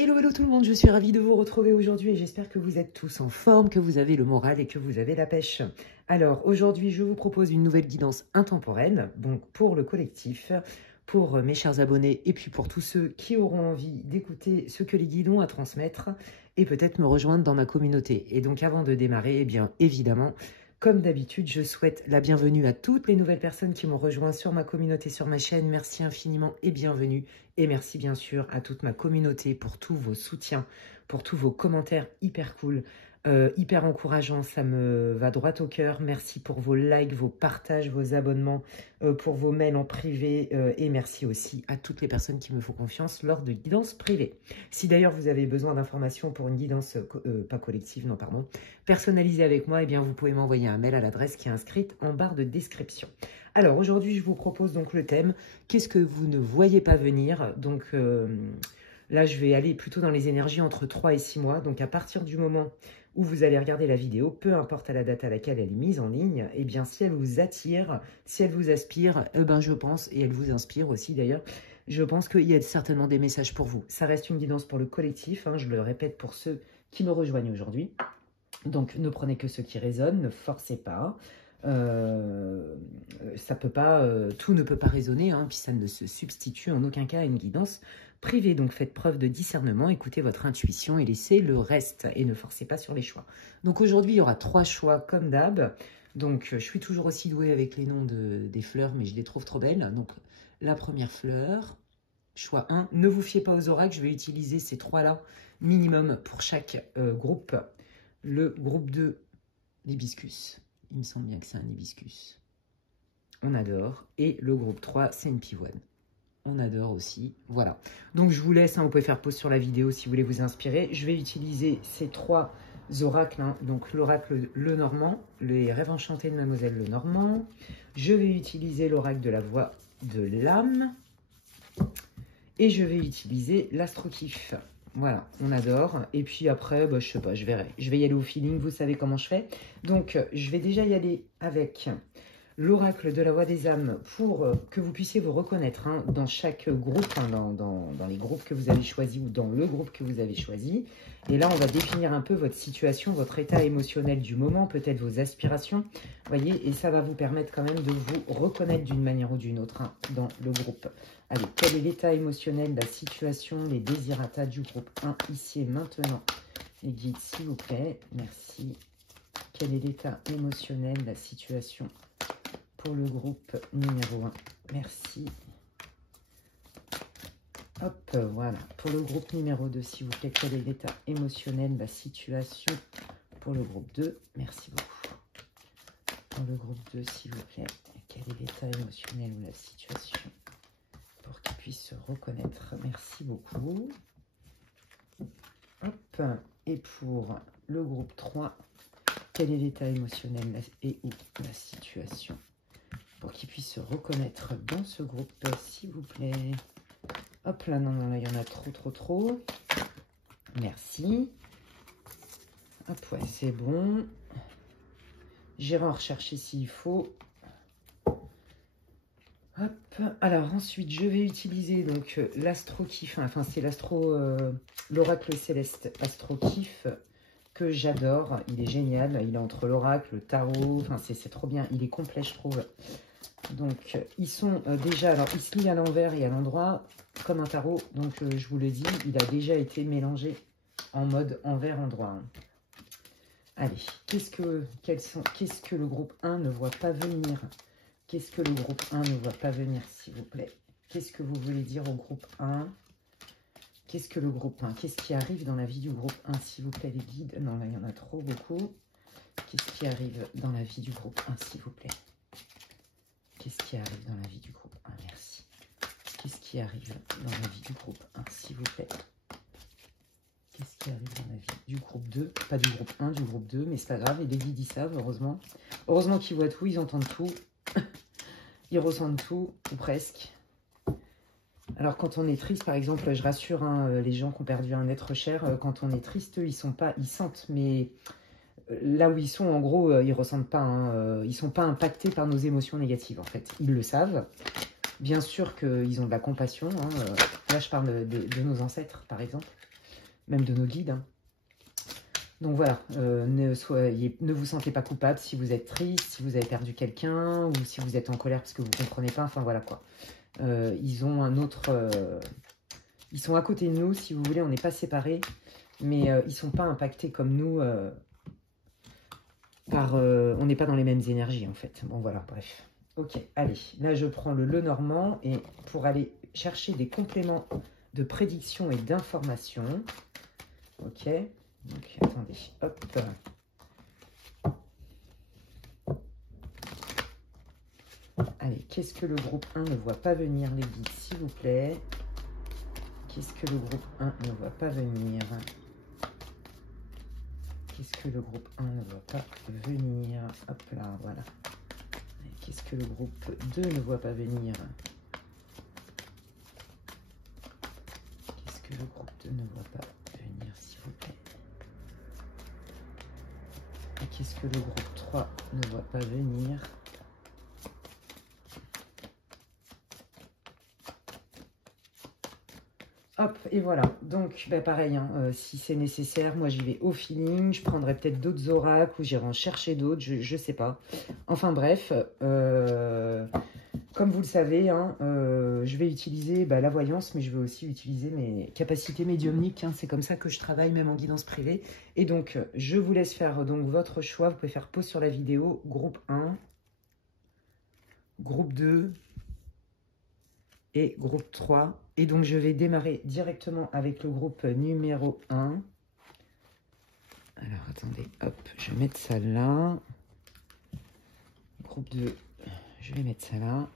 Hello, hello tout le monde, je suis ravie de vous retrouver aujourd'hui et j'espère que vous êtes tous en forme, que vous avez le moral et que vous avez la pêche. Alors aujourd'hui, je vous propose une nouvelle guidance intemporelle, donc pour le collectif, pour mes chers abonnés et puis pour tous ceux qui auront envie d'écouter ce que les guides ont à transmettre et peut-être me rejoindre dans ma communauté. Et donc avant de démarrer, eh bien évidemment, comme d'habitude, je souhaite la bienvenue à toutes les nouvelles personnes qui m'ont rejoint sur ma communauté, sur ma chaîne. Merci infiniment et bienvenue. Et merci bien sûr à toute ma communauté pour tous vos soutiens, pour tous vos commentaires hyper cool, hyper encourageants. Ça me va droit au cœur. Merci pour vos likes, vos partages, vos abonnements, pour vos mails en privé. Et merci aussi à toutes les personnes qui me font confiance lors de guidances privées. Si d'ailleurs vous avez besoin d'informations pour une guidance, pas collective, non pardon, personnalisée avec moi, eh bien vous pouvez m'envoyer un mail à l'adresse qui est inscrite en barre de description. Alors aujourd'hui, je vous propose donc le thème « Qu'est-ce que vous ne voyez pas venir ?» Donc là, je vais aller plutôt dans les énergies entre 3 et 6 mois. Donc à partir du moment où vous allez regarder la vidéo, peu importe à la date à laquelle elle est mise en ligne, eh bien si elle vous attire, si elle vous aspire, je pense, et elle vous inspire aussi d'ailleurs, je pense qu'il y a certainement des messages pour vous. Ça reste une guidance pour le collectif, je le répète pour ceux qui me rejoignent aujourd'hui. Donc ne prenez que ce qui résonne, ne forcez pas. Ça peut pas, tout ne peut pas résonner, puis ça ne se substitue en aucun cas à une guidance privée. Donc faites preuve de discernement, écoutez votre intuition et laissez le reste et ne forcez pas sur les choix. Donc aujourd'hui, il y aura 3 choix comme d'hab. Donc je suis toujours aussi douée avec les noms des fleurs, mais je les trouve trop belles. Donc la première fleur, choix 1. Ne vous fiez pas aux oracles, je vais utiliser ces 3-là minimum pour chaque groupe. Le groupe 2, l'hibiscus. Il me semble bien que c'est un hibiscus. On adore. Et le groupe 3, c'est une pivoine. On adore aussi. Voilà. Donc, je vous laisse. Vous pouvez faire pause sur la vidéo si vous voulez vous inspirer. Je vais utiliser ces 3 oracles. Donc, l'oracle Lenormand, les rêves enchantés de Mademoiselle Lenormand. Je vais utiliser l'oracle de la voix de l'âme. Et je vais utiliser l'astrokiff. Voilà, on adore. Et puis après, je sais pas, je verrai. Je vais y aller au feeling, vous savez comment je fais. Donc, je vais déjà y aller avec l'oracle de la voix des âmes pour que vous puissiez vous reconnaître dans chaque groupe, dans les groupes que vous avez choisis ou dans le groupe que vous avez choisi. Et là, on va définir un peu votre situation, votre état émotionnel du moment, peut-être vos aspirations. Voyez, et ça va vous permettre quand même de vous reconnaître d'une manière ou d'une autre dans le groupe. Allez, quel est l'état émotionnel, la situation, les désirata du groupe 1, ici et maintenant? Les guides, s'il vous plaît, merci. Quel est l'état émotionnel, la situation pour le groupe numéro 1? Merci. Hop, voilà. Pour le groupe numéro 2, s'il vous plaît, quel est l'état émotionnel, la situation pour le groupe 2? Merci beaucoup. Pour le groupe 2, s'il vous plaît, quel est l'état émotionnel ou la situation pour qu'ils puissent se reconnaître? Merci beaucoup. Hop. Et pour le groupe 3, quel est l'état émotionnel et ou la situation pour qu'ils puissent se reconnaître dans ce groupe, s'il vous plaît? Hop là, non, là, il y en a trop. Merci. Hop, ouais, c'est bon. J'irai en rechercher s'il faut. Hop, alors ensuite, je vais utiliser donc l'astrokiff, enfin c'est l'oracle céleste astrokiff que j'adore. Il est génial, il est entre l'oracle, le tarot, enfin c'est trop bien, il est complet je trouve. Donc ils sont déjà, alors il se lit à l'envers et à l'endroit comme un tarot, donc je vous le dis, il a déjà été mélangé en mode envers-endroit. Allez, qu'est-ce que le groupe 1 ne voit pas venir? Qu'est-ce que le groupe 1 ne voit pas venir, s'il vous plaît? Qu'est-ce que vous voulez dire au groupe 1? Qu'est-ce que le groupe 1? Qu'est-ce qui arrive dans la vie du groupe 1, s'il vous plaît, les guides? Non, là, il y en a trop, beaucoup. Qu'est-ce qui arrive dans la vie du groupe 1, s'il vous plaît? Qu'est-ce qui arrive dans la vie du groupe 1? Merci. Qu'est-ce qui arrive dans la vie du groupe 1, s'il vous plaît? Qu'est-ce qui arrive dans la vie du groupe 2? Pas du groupe 1, du groupe 2, mais c'est pas grave. Et les guides, ils savent, heureusement. Heureusement qu'ils voient tout, ils entendent tout. Ils ressentent tout, ou presque. Alors, quand on est triste, par exemple, je rassure les gens qui ont perdu un être cher, quand on est triste, eux, ils sentent, mais là où ils sont, en gros, ils ressentent pas, ils sont pas impactés par nos émotions négatives, en fait. Ils le savent. Bien sûr qu'ils ont de la compassion. Là, je parle de nos ancêtres, par exemple. même de nos guides. Hein. Donc voilà, ne vous sentez pas coupable si vous êtes triste, si vous avez perdu quelqu'un, ou si vous êtes en colère parce que vous ne comprenez pas, enfin voilà quoi. Ils ont un autre... ils sont à côté de nous, si vous voulez, on n'est pas séparés, mais ils ne sont pas impactés comme nous, on n'est pas dans les mêmes énergies en fait. Bon voilà, bref. Ok, allez, là je prends le Lenormand et pour aller chercher des compléments de prédiction et d'information. Ok, donc attendez, hop. Allez, qu'est-ce que le groupe 1 ne voit pas venir, les guides, s'il vous plaît? Qu'est-ce que le groupe 1 ne voit pas venir? Qu'est-ce que le groupe 1 ne voit pas venir? Hop là, voilà. Qu'est-ce que le groupe 2 ne voit pas venir? Qu'est-ce que le groupe 2 ne voit pas venir, s'il vous plaît? Et qu'est-ce que le groupe 3 ne voit pas venir? Hop, et voilà. Donc, bah, pareil, hein, si c'est nécessaire, moi j'y vais au feeling. Je prendrai peut-être d'autres oracles ou j'irai en chercher d'autres, je sais pas. Enfin bref, comme vous le savez, hein, je vais utiliser la voyance, mais je vais aussi utiliser mes capacités médiumniques. Hein, c'est comme ça que je travaille, même en guidance privée. Et donc, je vous laisse faire donc votre choix. Vous pouvez faire pause sur la vidéo. Groupe 1, groupe 2 et groupe 3. Et donc, je vais démarrer directement avec le groupe numéro 1. Alors, attendez, hop, je vais mettre ça là. Groupe 2, je vais mettre ça là.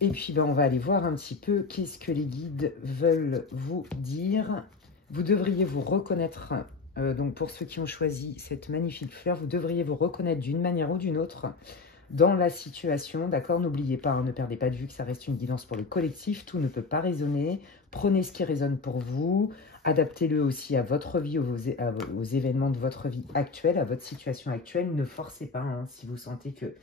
Et puis, on va aller voir un petit peu qu'est-ce que les guides veulent vous dire. Vous devriez vous reconnaître, donc pour ceux qui ont choisi cette magnifique fleur, vous devriez vous reconnaître d'une manière ou d'une autre dans la situation, d'accord? N'oubliez pas, hein, ne perdez pas de vue que ça reste une guidance pour le collectif. Tout ne peut pas résonner. Prenez ce qui résonne pour vous. Adaptez-le aussi à votre vie, aux événements de votre vie actuelle, à votre situation actuelle. Ne forcez pas, hein, si vous sentez que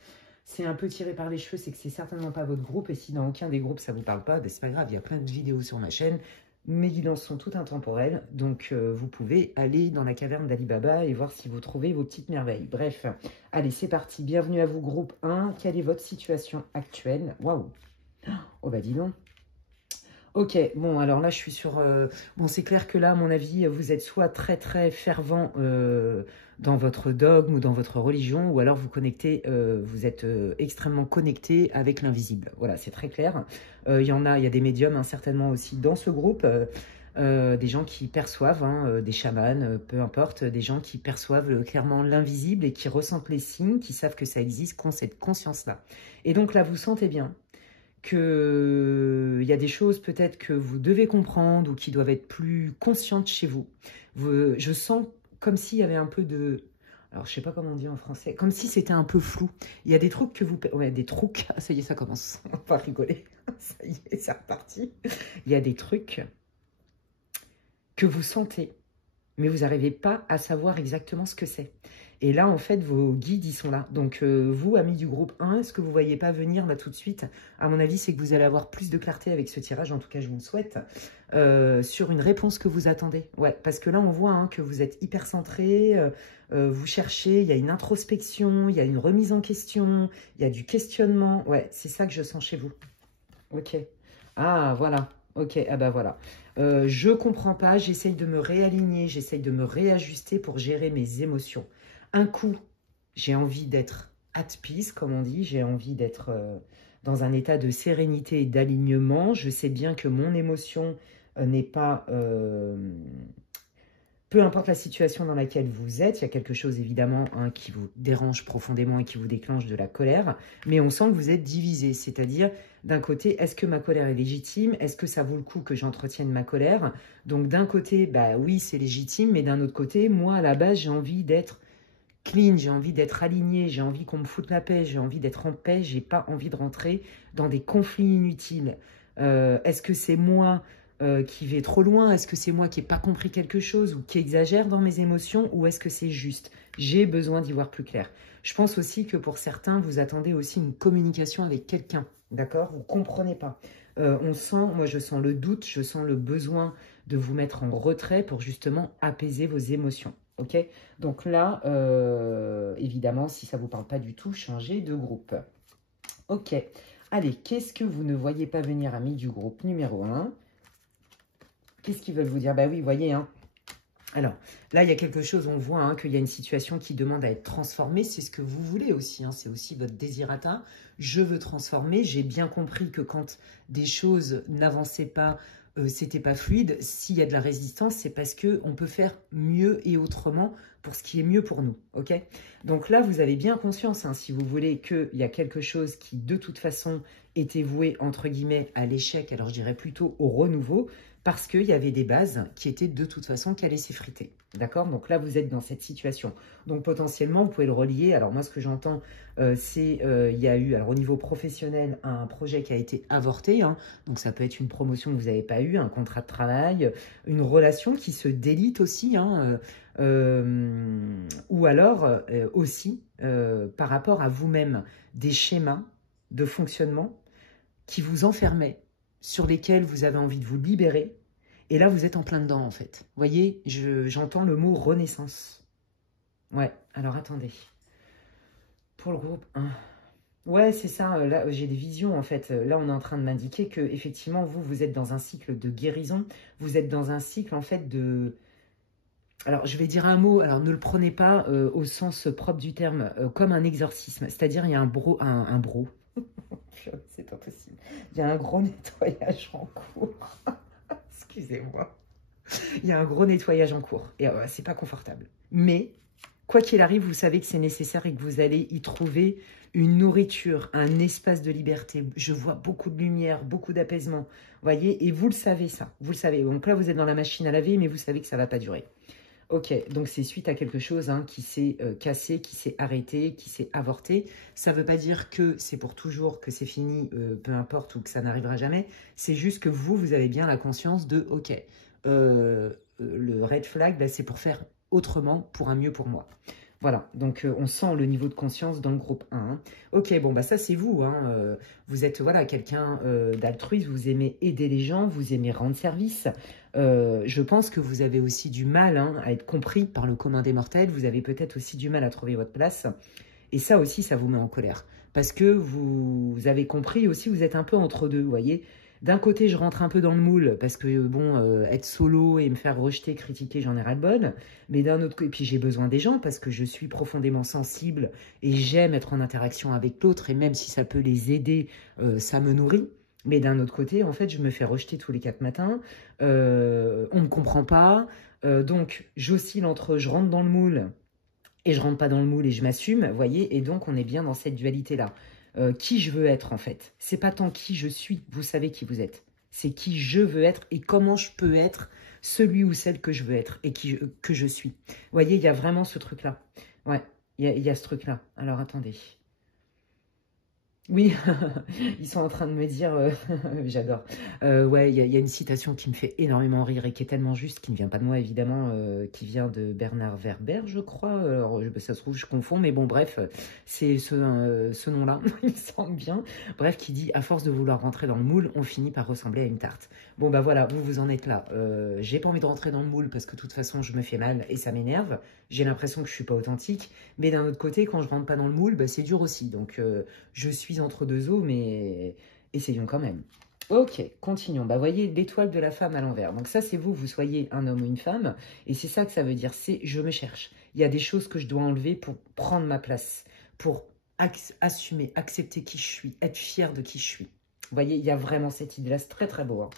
c'est un peu tiré par les cheveux, c'est que c'est certainement pas votre groupe. Et si dans aucun des groupes ça vous parle pas, c'est pas grave, il y a plein de vidéos sur ma chaîne. Mes guidances sont toutes intemporelles, donc vous pouvez aller dans la caverne d'Ali Baba et voir si vous trouvez vos petites merveilles. Bref, allez, c'est parti. Bienvenue à vous, groupe 1. Quelle est votre situation actuelle? Waouh! Oh, bah dis donc. Ok, bon, alors là, je suis sur... bon, c'est clair que là, à mon avis, vous êtes soit très, très fervent dans votre dogme ou dans votre religion, ou alors vous connectez, vous êtes extrêmement connecté avec l'invisible. Voilà, c'est très clair. Il y a des médiums, hein, certainement aussi dans ce groupe, des gens qui perçoivent, hein, des chamans, peu importe, des gens qui perçoivent clairement l'invisible et qui ressentent les signes, qui savent que ça existe, qui ont cette conscience-là. Et donc là, vous sentez bien qu'il y a des choses peut-être que vous devez comprendre ou qui doivent être plus conscientes chez vous. Je sens comme s'il y avait un peu de... Alors, je sais pas comment on dit en français. Comme si c'était un peu flou. Il y a des trucs que vous... Ouais, des trucs. Ah, ça y est, ça commence. On va rigoler. Ça y est, c'est reparti. Il y a des trucs que vous sentez, mais vous n'arrivez pas à savoir exactement ce que c'est. Et là, en fait, vos guides, ils sont là. Donc, vous, amis du groupe 1, ce que vous ne voyez pas venir là tout de suite, à mon avis, c'est que vous allez avoir plus de clarté avec ce tirage, en tout cas, je vous le souhaite, sur une réponse que vous attendez. Ouais, parce que là, on voit hein, que vous êtes hyper centré, vous cherchez, il y a une introspection, il y a une remise en question, il y a du questionnement. Ouais, c'est ça que je sens chez vous. Ok. Ah, voilà. Ok, ah bah voilà. Je comprends pas, j'essaye de me réaligner, j'essaye de me réajuster pour gérer mes émotions. Un coup, j'ai envie d'être at peace, comme on dit, j'ai envie d'être dans un état de sérénité et d'alignement. Je sais bien que mon émotion n'est pas... peu importe la situation dans laquelle vous êtes, il y a quelque chose évidemment hein, qui vous dérange profondément et qui vous déclenche de la colère, mais on sent que vous êtes divisé, c'est-à-dire d'un côté, est-ce que ma colère est légitime? Est-ce que ça vaut le coup que j'entretienne ma colère? Donc d'un côté, bah oui, c'est légitime, mais d'un autre côté, moi à la base, j'ai envie d'être clean, j'ai envie d'être aligné, j'ai envie qu'on me foute la paix, j'ai envie d'être en paix, j'ai pas envie de rentrer dans des conflits inutiles. Est-ce que c'est moi qui vais trop loin? Est-ce que c'est moi qui n'ai pas compris quelque chose ou qui exagère dans mes émotions? Ou est-ce que c'est juste? J'ai besoin d'y voir plus clair. Je pense aussi que pour certains, vous attendez aussi une communication avec quelqu'un. D'accord? Vous ne comprenez pas. On sent, moi je sens le doute, je sens le besoin de vous mettre en retrait pour justement apaiser vos émotions. Ok? Donc là, évidemment, si ça ne vous parle pas du tout, changez de groupe. Ok. Allez, qu'est-ce que vous ne voyez pas venir, amis du groupe numéro 1? Qu'est-ce qu'ils veulent vous dire? Bah oui, vous voyez, hein. Alors, là, il y a quelque chose, on voit qu'il y a une situation qui demande à être transformée. C'est ce que vous voulez aussi, hein, c'est aussi votre désirata. Je veux transformer. J'ai bien compris que quand des choses n'avançaient pas, c'était pas fluide. S'il y a de la résistance, c'est parce qu'on peut faire mieux et autrement pour ce qui est mieux pour nous. Ok? Donc là, vous avez bien conscience, hein, si vous voulez, qu'il y a quelque chose qui, de toute façon, était voué, entre guillemets, à l'échec. Alors, je dirais plutôt au renouveau, parce qu'il y avait des bases qui étaient de toute façon qui allaient s'effriter. D'accord? Donc là, vous êtes dans cette situation. Donc potentiellement, vous pouvez le relier. Alors moi, ce que j'entends, c'est il y a eu, alors au niveau professionnel, un projet qui a été avorté. Hein. Donc ça peut être une promotion que vous n'avez pas eue, un contrat de travail, une relation qui se délite aussi. Hein, ou alors aussi, par rapport à vous-même, des schémas de fonctionnement qui vous enfermaient, sur lesquels vous avez envie de vous libérer. Et là, vous êtes en plein dedans, en fait. Vous voyez, j'entends le mot renaissance. Ouais, alors attendez. Pour le groupe 1. Ouais, c'est ça. Là, j'ai des visions, en fait. Là, on est en train de m'indiquer que, effectivement, vous êtes dans un cycle de guérison. Vous êtes dans un cycle, en fait, de... Alors, je vais dire un mot. Alors, ne le prenez pas au sens propre du terme, comme un exorcisme. C'est-à-dire, il y a un bro... C'est impossible. Il y a un gros nettoyage en cours. Excusez-moi. Il y a un gros nettoyage en cours. Et c'est pas confortable. Mais, quoi qu'il arrive, vous savez que c'est nécessaire et que vous allez y trouver une nourriture, un espace de liberté. Je vois beaucoup de lumière, beaucoup d'apaisement. Vous voyez, et vous le savez ça. Vous le savez. Donc là, vous êtes dans la machine à laver, mais vous savez que ça ne va pas durer. Ok, donc c'est suite à quelque chose qui s'est cassé, qui s'est arrêté, qui s'est avorté. Ça ne veut pas dire que c'est pour toujours, que c'est fini, peu importe, ou que ça n'arrivera jamais. C'est juste que vous avez bien la conscience de, ok, le red flag, là, c'est pour faire autrement, pour un mieux pour moi. Voilà, donc on sent le niveau de conscience dans le groupe 1. Hein. Ok, bon, bah ça c'est vous. Hein, vous êtes voilà quelqu'un d'altruiste, vous aimez aider les gens, vous aimez rendre service. Je pense que vous avez aussi du mal à être compris par le commun des mortels. Vous avez peut-être aussi du mal à trouver votre place. Et ça aussi, ça vous met en colère. Parce que vous avez compris aussi, vous êtes un peu entre deux, vous voyez. D'un côté, je rentre un peu dans le moule parce que, bon, être solo et me faire rejeter, critiquer, j'en ai ras-le-bol. Mais d'un autre côté, puis j'ai besoin des gens parce que je suis profondément sensible et j'aime être en interaction avec l'autre. Et même si ça peut les aider, ça me nourrit. Mais d'un autre côté, en fait, je me fais rejeter tous les 4 matins. On ne me comprend pas. Donc, j'oscille entre je rentre dans le moule et je rentre pas dans le moule et je m'assume, vous voyez. Et donc, on est bien dans cette dualité-là. Qui je veux être, en fait. C'est pas tant qui je suis, vous savez qui vous êtes. C'est qui je veux être et comment je peux être celui ou celle que je veux être et que je suis. Vous voyez, il y a vraiment ce truc-là. Ouais, il y a ce truc-là. Alors, attendez. Oui, ils sont en train de me dire, j'adore. Ouais, il y a une citation qui me fait énormément rire et qui est tellement juste, qui ne vient pas de moi évidemment, qui vient de Bernard Werber, je crois. Alors, ça se trouve, je confonds, mais bon, bref, c'est ce nom-là, il me semble bien. Bref, qui dit, à force de vouloir rentrer dans le moule, on finit par ressembler à une tarte. Bon, bah voilà, vous en êtes là. J'ai pas envie de rentrer dans le moule parce que de toute façon, je me fais mal et ça m'énerve. J'ai l'impression que je suis pas authentique. Mais d'un autre côté, quand je rentre pas dans le moule, bah, c'est dur aussi. Donc, je suis entre deux eaux, mais essayons quand même. Ok, continuons. Bah, voyez l'étoile de la femme à l'envers. Donc ça, c'est vous soyez un homme ou une femme. Et c'est ça que ça veut dire, c'est je me cherche. Il y a des choses que je dois enlever pour prendre ma place, pour assumer, accepter qui je suis, être fier de qui je suis. Vous voyez, il y a vraiment cette idée-là, c'est très très beau. Hein.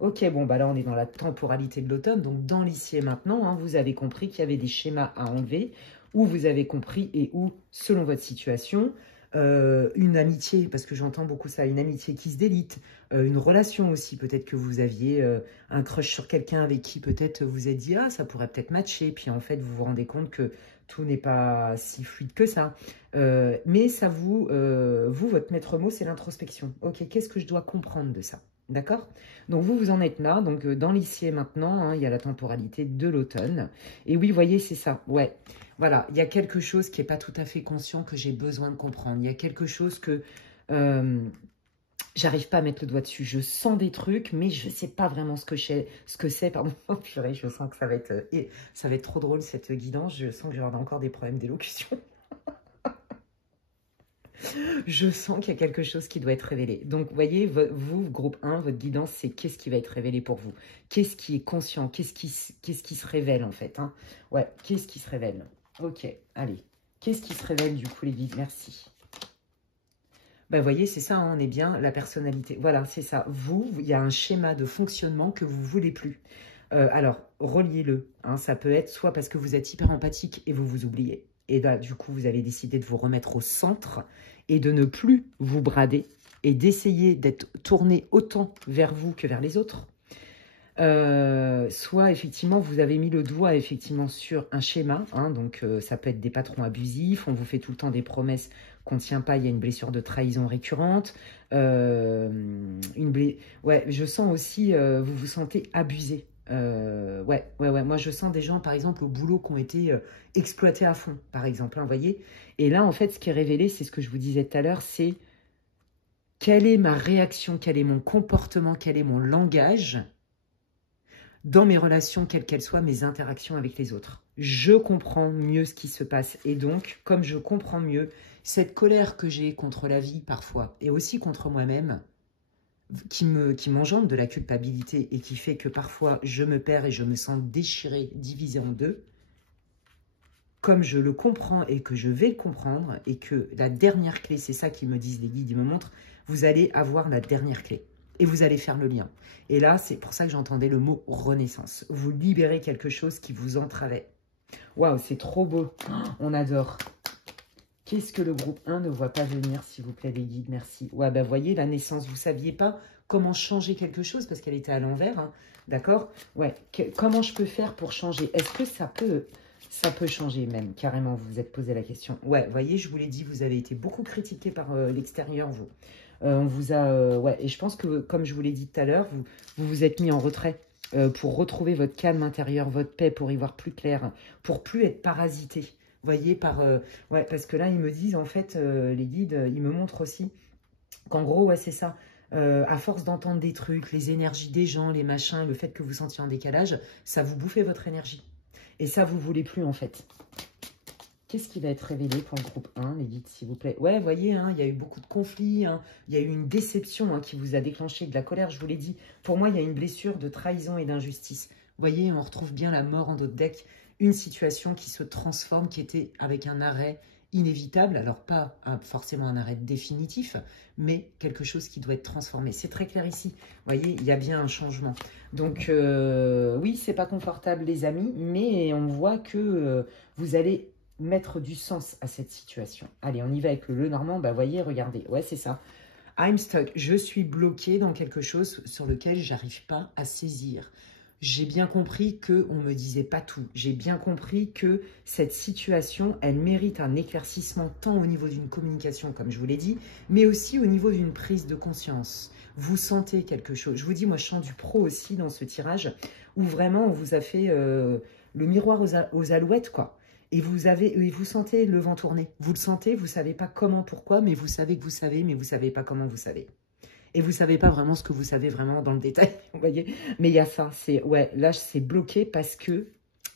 Ok, bon, bah là, on est dans la temporalité de l'automne. Donc, dans l'ici et maintenant, hein, vous avez compris qu'il y avait des schémas à enlever, où vous avez compris et où, selon votre situation, une amitié, parce que j'entends beaucoup ça, une amitié qui se délite, une relation aussi, peut-être que vous aviez un crush sur quelqu'un avec qui peut-être vous êtes dit, ah, ça pourrait peut-être matcher, puis en fait, vous vous rendez compte que tout n'est pas si fluide que ça. Mais ça votre maître mot, c'est l'introspection. Ok, qu'est-ce que je dois comprendre de ça? D'accord? Donc, vous en êtes là. Donc, dans l'ici et maintenant, hein, il y a la temporalité de l'automne. Et oui, vous voyez, c'est ça. Ouais. Voilà, il y a quelque chose qui n'est pas tout à fait conscient que j'ai besoin de comprendre. Il y a quelque chose que J'arrive pas à mettre le doigt dessus. Je sens des trucs, mais je sais pas vraiment ce que c'est. Pardon, oh, purée, je sens que ça va être trop drôle cette guidance. Je sens que je vais avoir encore des problèmes d'élocution. Je sens qu'il y a quelque chose qui doit être révélé. Donc, vous voyez, vous, groupe 1, votre guidance, c'est qu'est-ce qui va être révélé pour vous? Qu'est-ce qui est conscient? Qu'est-ce qui se révèle, en fait, hein? Ouais, qu'est-ce qui se révèle? Ok, allez. Qu'est-ce qui se révèle, du coup, les guides? Merci. Ben, vous voyez, c'est ça, hein, on est bien, la personnalité. Voilà, c'est ça. Vous, il y a un schéma de fonctionnement que vous ne voulez plus. Alors, reliez-le. Hein, ça peut être soit parce que vous êtes hyper empathique et vous vous oubliez. Et là, du coup, vous avez décidé de vous remettre au centre et de ne plus vous brader et d'essayer d'être tourné autant vers vous que vers les autres. Soit, effectivement, vous avez mis le doigt, effectivement, sur un schéma. Hein, donc, ça peut être des patrons abusifs. On vous fait tout le temps des promesses qu'on ne tient pas. Il y a une blessure de trahison récurrente. Ouais, je sens aussi, vous vous sentez abusé. Ouais. Moi, je sens des gens, par exemple, au boulot qui ont été exploités à fond, par exemple. Hein, voyez. Et là, en fait, ce qui est révélé, c'est ce que je vous disais tout à l'heure, c'est quelle est ma réaction, quel est mon comportement, quel est mon langage dans mes relations, quelles qu'elles soient, mes interactions avec les autres. Je comprends mieux ce qui se passe. Et donc, comme je comprends mieux, cette colère que j'ai contre la vie parfois, et aussi contre moi-même, qui m'engendre de la culpabilité et qui fait que parfois je me perds et je me sens déchirée, divisée en deux, comme je le comprends et que je vais le comprendre, et que la dernière clé, c'est ça qu'ils me disent les guides, ils me montrent, vous allez avoir la dernière clé. Et vous allez faire le lien. Et là, c'est pour ça que j'entendais le mot renaissance. Vous libérez quelque chose qui vous entravait. Waouh, c'est trop beau. Oh, on adore. Qu'est-ce que le groupe 1 ne voit pas venir, s'il vous plaît, les guides? Merci. Ouais, ben voyez, la naissance, vous ne saviez pas comment changer quelque chose parce qu'elle était à l'envers. Hein, d'accord? Ouais. Comment je peux faire pour changer? Est-ce que ça peut changer même, carrément, vous vous êtes posé la question. Ouais, vous voyez, je vous l'ai dit, vous avez été beaucoup critiqué par l'extérieur, vous. On vous a... ouais, et je pense que, comme je vous l'ai dit tout à l'heure, vous vous êtes mis en retrait pour retrouver votre calme intérieur, votre paix, pour y voir plus clair, pour plus être parasité. Vous voyez, ouais, parce que là, ils me disent, en fait, les guides, ils me montrent aussi qu'en gros, ouais, c'est ça. À force d'entendre des trucs, les énergies des gens, les machins, le fait que vous sentiez en décalage, ça vous bouffait votre énergie. Et ça, vous voulez plus, en fait. Qu'est-ce qui va être révélé pour le groupe 1, les guides, s'il vous plaît? Ouais, vous voyez, hein, il y a eu beaucoup de conflits, hein, il y a eu une déception hein, qui vous a déclenché de la colère, je vous l'ai dit. Pour moi, il y a une blessure de trahison et d'injustice. Vous voyez, on retrouve bien la mort en d'autres decks, une situation qui se transforme, qui était avec un arrêt inévitable, alors pas forcément un arrêt définitif, mais quelque chose qui doit être transformé. C'est très clair ici, vous voyez, il y a bien un changement. Donc, oui, c'est pas confortable, les amis, mais on voit que vous allez mettre du sens à cette situation. Allez, on y va avec le Normand. Bah, voyez, regardez. Ouais, c'est ça. I'm stuck. Je suis bloqué dans quelque chose sur lequel j'arrive pas à saisir. J'ai bien compris qu'on ne me disait pas tout. J'ai bien compris que cette situation, elle mérite un éclaircissement tant au niveau d'une communication, comme je vous l'ai dit, mais aussi au niveau d'une prise de conscience. Vous sentez quelque chose. Je vous dis, moi, je sens du pro aussi dans ce tirage, où vraiment, on vous a fait le miroir aux alouettes, quoi. Et vous sentez le vent tourner. Vous le sentez, vous ne savez pas comment, pourquoi, mais vous savez que vous savez, mais vous ne savez pas comment vous savez. Et vous ne savez pas vraiment ce que vous savez vraiment dans le détail, vous voyez. Mais il y a ça, ouais, là, c'est bloqué parce que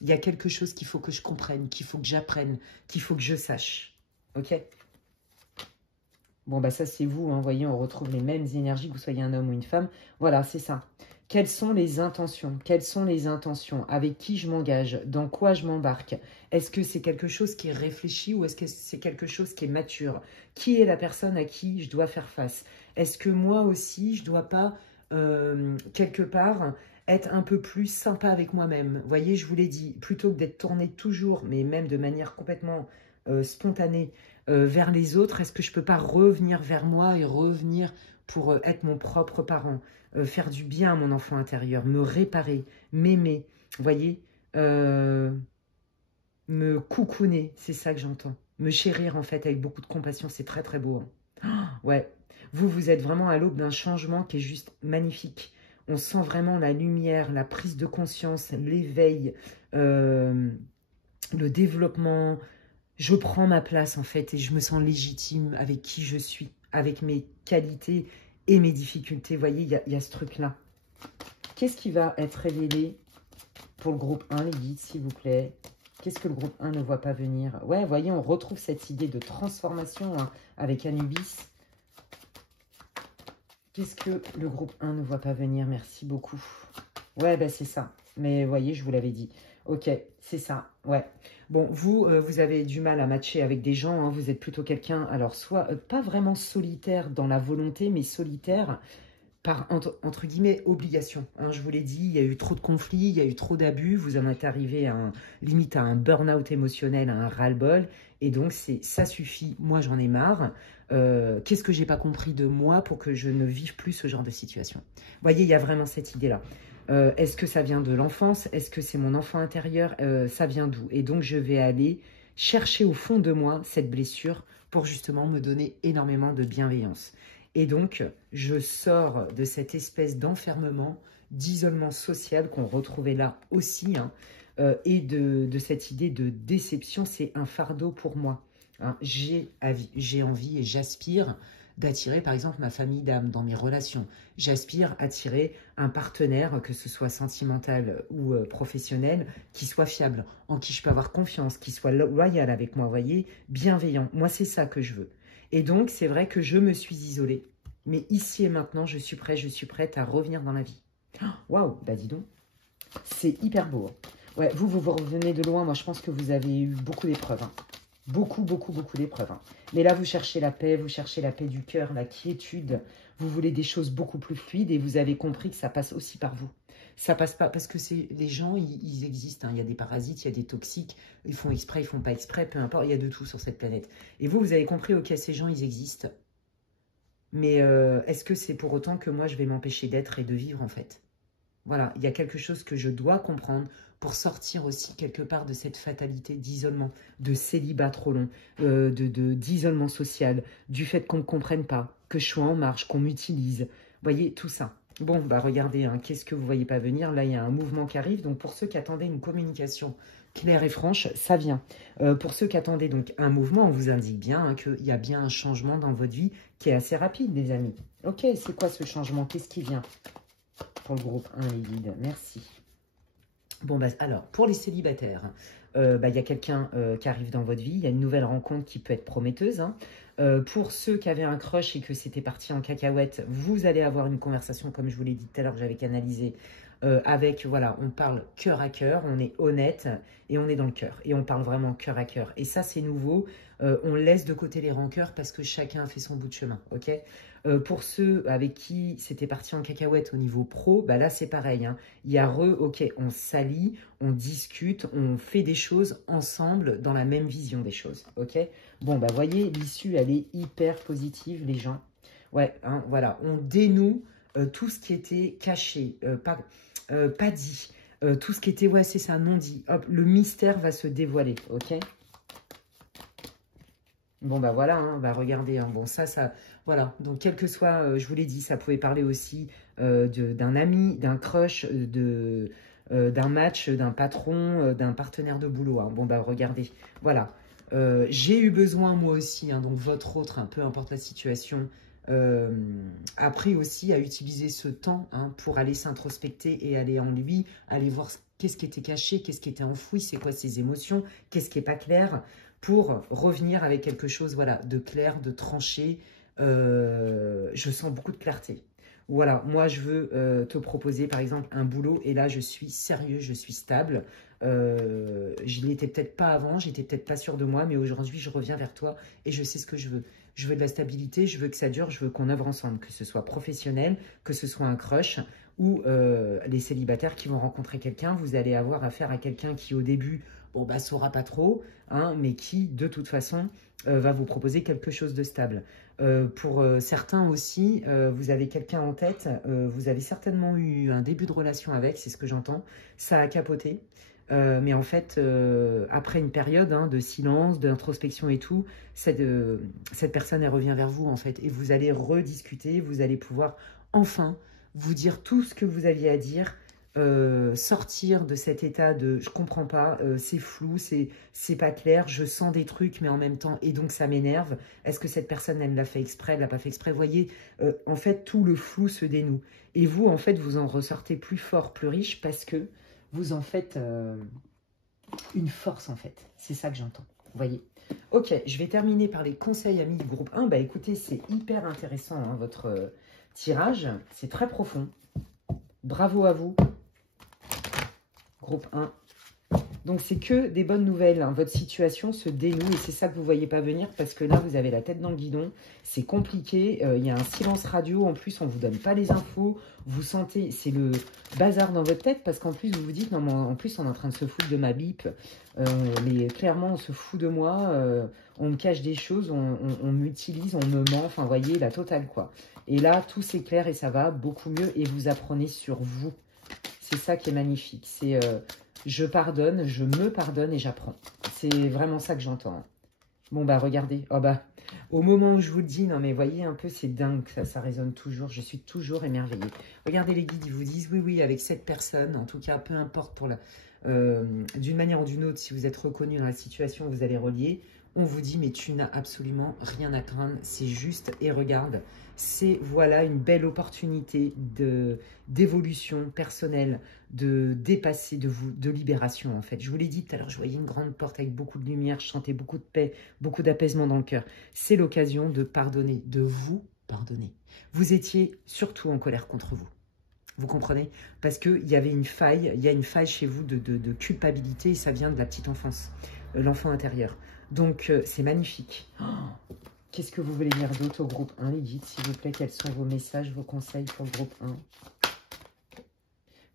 il y a quelque chose qu'il faut que je comprenne, qu'il faut que j'apprenne, qu'il faut que je sache. Ok? Bon, bah ça, c'est vous, hein, vous voyez, on retrouve les mêmes énergies, que vous soyez un homme ou une femme. Voilà, c'est ça. Quelles sont les intentions? Quelles sont les intentions? Avec qui je m'engage? Dans quoi je m'embarque? Est-ce que c'est quelque chose qui est réfléchi ou est-ce que c'est quelque chose qui est mature? Qui est la personne à qui je dois faire face? Est-ce que moi aussi, je ne dois pas, quelque part, être un peu plus sympa avec moi-même? Vous voyez, je vous l'ai dit, plutôt que d'être tourné toujours, mais même de manière complètement spontanée, vers les autres, est-ce que je ne peux pas revenir vers moi et revenir pour être mon propre parent, faire du bien à mon enfant intérieur, me réparer, m'aimer, vous voyez, me coucouner, c'est ça que j'entends. Me chérir en fait avec beaucoup de compassion, c'est très très beau. Hein. Oh, ouais, vous êtes vraiment à l'aube d'un changement qui est juste magnifique. On sent vraiment la lumière, la prise de conscience, l'éveil, le développement. Je prends ma place en fait et je me sens légitime avec qui je suis, avec mes qualités et mes difficultés. Vous voyez, il y a ce truc-là. Qu'est-ce qui va être révélé pour le groupe 1, les guides, s'il vous plaît? Qu'est-ce que le groupe 1 ne voit pas venir? Ouais, vous voyez, on retrouve cette idée de transformation hein, avec Anubis. Qu'est-ce que le groupe 1 ne voit pas venir? Merci beaucoup. Ouais, ben c'est ça. Mais vous voyez, je vous l'avais dit. Ok, c'est ça. Ouais. Bon, vous avez du mal à matcher avec des gens. Hein, vous êtes plutôt quelqu'un, alors soit pas vraiment solitaire dans la volonté, mais solitaire par, entre guillemets, obligation. Hein, je vous l'ai dit, il y a eu trop de conflits, il y a eu trop d'abus. Vous en êtes arrivé à limite à un burn-out émotionnel, à un ras-le-bol. Et donc, ça suffit. Moi, j'en ai marre. Qu'est-ce que j'ai pas compris de moi pour que je ne vive plus ce genre de situation? Vous voyez, il y a vraiment cette idée-là. Est-ce que ça vient de l'enfance? Est-ce que c'est mon enfant intérieur? Ça vient d'où? Et donc, je vais aller chercher au fond de moi cette blessure pour justement me donner énormément de bienveillance. Et donc, je sors de cette espèce d'enfermement, d'isolement social qu'on retrouvait là aussi, hein, et de cette idée de déception. C'est un fardeau pour moi. Hein. J'ai envie et j'aspire d'attirer, par exemple, ma famille d'âme dans mes relations. J'aspire à attirer un partenaire, que ce soit sentimental ou professionnel, qui soit fiable, en qui je peux avoir confiance, qui soit loyal avec moi, vous voyez, bienveillant. Moi, c'est ça que je veux. Et donc, c'est vrai que je me suis isolée. Mais ici et maintenant, je suis prête à revenir dans la vie. Waouh, bah dis donc. C'est hyper beau. Hein. Ouais, vous revenez de loin. Moi, je pense que vous avez eu beaucoup d'épreuves. Hein. Beaucoup d'épreuves. Hein. Mais là, vous cherchez la paix du cœur, la quiétude. Vous voulez des choses beaucoup plus fluides et vous avez compris que ça passe aussi par vous. Ça passe pas parce que les gens, ils existent. Hein. Il y a des parasites, il y a des toxiques. Ils font exprès, ils font pas exprès, peu importe. Il y a de tout sur cette planète. Et vous avez compris, ok, ces gens, ils existent. Mais est-ce que c'est pour autant que moi, je vais m'empêcher d'être et de vivre, en fait? Voilà, il y a quelque chose que je dois comprendre pour sortir aussi quelque part de cette fatalité d'isolement, de célibat trop long, d'isolement social, du fait qu'on ne me comprenne pas, que je sois en marche, qu'on m'utilise. Vous voyez, tout ça. Bon, bah regardez, hein, qu'est-ce que vous ne voyez pas venir? Là, il y a un mouvement qui arrive. Donc, pour ceux qui attendaient une communication claire et franche, ça vient. Pour ceux qui attendaient donc un mouvement, on vous indique bien hein, qu'il y a bien un changement dans votre vie qui est assez rapide, les amis. Ok, c'est quoi ce changement? Qu'est-ce qui vient pour le groupe 1, les guides? Merci. Bon, bah, alors, pour les célibataires, il y a quelqu'un qui arrive dans votre vie. Il y a une nouvelle rencontre qui peut être prometteuse. Hein. Pour ceux qui avaient un crush et que c'était parti en cacahuète, vous allez avoir une conversation, comme je vous l'ai dit tout à l'heure, que j'avais canalisé, avec, voilà, on parle cœur à cœur, on est honnête et on est dans le cœur. Et on parle vraiment cœur à cœur. Et ça, c'est nouveau. On laisse de côté les rancœurs parce que chacun a fait son bout de chemin, ok? Pour ceux avec qui c'était parti en cacahuète au niveau pro, bah là, c'est pareil. Hein. Il y a ok, on s'allie, on discute, on fait des choses ensemble dans la même vision des choses, ok? Bon, bah voyez, l'issue, elle est hyper positive, les gens. Ouais, hein, voilà, on dénoue tout ce qui était caché, pas dit. Tout ce qui était, ouais, c'est ça, non dit. Hop, le mystère va se dévoiler, ok? Bon, bah voilà, hein, bah regardez, hein, bon, ça, voilà. Donc, quel que soit, je vous l'ai dit, ça pouvait parler aussi d'un ami, d'un crush, d'un match, d'un patron, d'un partenaire de boulot. Hein. Bon, bah regardez, voilà. J'ai eu besoin, moi aussi, hein, donc votre autre, hein, peu importe la situation, après aussi à utiliser ce temps hein, pour aller s'introspecter et aller en lui, aller voir qu'est-ce qui était caché, qu'est-ce qui était enfoui, c'est quoi ses émotions, qu'est-ce qui n'est pas clair, pour revenir avec quelque chose voilà, de clair, de tranché. Je sens beaucoup de clarté. Voilà, moi je veux te proposer par exemple un boulot et là je suis sérieux, je suis stable. Je l'étais peut-être pas avant, j'étais peut-être pas sûre de moi, mais aujourd'hui je reviens vers toi et je sais ce que je veux. Je veux de la stabilité, je veux que ça dure, je veux qu'on œuvre ensemble, que ce soit professionnel, que ce soit un crush ou les célibataires qui vont rencontrer quelqu'un. Vous allez avoir affaire à quelqu'un qui au début, bon bah saura pas trop, hein, mais qui de toute façon va vous proposer quelque chose de stable. Pour certains aussi, vous avez quelqu'un en tête, vous avez certainement eu un début de relation avec, c'est ce que j'entends, ça a capoté. Mais en fait, après une période hein, de silence, d'introspection et tout, cette personne, elle revient vers vous en fait. Et vous allez rediscuter, vous allez pouvoir enfin vous dire tout ce que vous aviez à dire sortir de cet état de je comprends pas, c'est flou, c'est pas clair, je sens des trucs mais en même temps et donc ça m'énerve. Est-ce que cette personne elle l'a fait exprès, elle l'a pas fait exprès? Vous voyez, en fait tout le flou se dénoue et vous en fait vous en ressortez plus fort, plus riche parce que vous en faites une force en fait. C'est ça que j'entends. Vous voyez. Ok, je vais terminer par les conseils amis du groupe 1. Bah écoutez, c'est hyper intéressant hein, votre tirage, c'est très profond. Bravo à vous. Groupe 1. Donc, c'est que des bonnes nouvelles. Hein. Votre situation se dénoue et c'est ça que vous ne voyez pas venir parce que là, vous avez la tête dans le guidon. C'est compliqué. Il y a un silence radio. En plus, on ne vous donne pas les infos. Vous sentez, c'est le bazar dans votre tête parce qu'en plus, vous vous dites, non, mais en plus, on est en train de se foutre de ma bip. Mais clairement, on se fout de moi. On me cache des choses. On m'utilise, on me ment. Enfin, vous voyez, la totale, quoi. Et là, tout s'éclaire et ça va beaucoup mieux et vous apprenez sur vous. C'est ça qui est magnifique. C'est je pardonne, je me pardonne et j'apprends. C'est vraiment ça que j'entends. Bon, bah, regardez. Oh, bah, au moment où je vous le dis, non, mais voyez un peu, c'est dingue. Ça résonne toujours. Je suis toujours émerveillée. Regardez les guides, ils vous disent, oui, oui, avec cette personne, en tout cas, peu importe pour la... d'une manière ou d'une autre, si vous êtes reconnu dans la situation, vous allez relier. On vous dit, mais tu n'as absolument rien à craindre. C'est juste, et regarde, c'est voilà une belle opportunité d'évolution personnelle, de dépasser, de libération en fait. Je vous l'ai dit tout à l'heure, je voyais une grande porte avec beaucoup de lumière, je sentais beaucoup de paix, beaucoup d'apaisement dans le cœur. C'est l'occasion de pardonner, de vous pardonner. Vous étiez surtout en colère contre vous. Vous comprenez? Parce qu'il y avait une faille, il y a une faille chez vous de culpabilité et ça vient de la petite enfance, l'enfant intérieur. Donc, c'est magnifique. Oh, qu'est-ce que vous voulez dire d'autre au groupe 1, les guides, s'il vous plaît? Quels sont vos messages, vos conseils pour le groupe 1?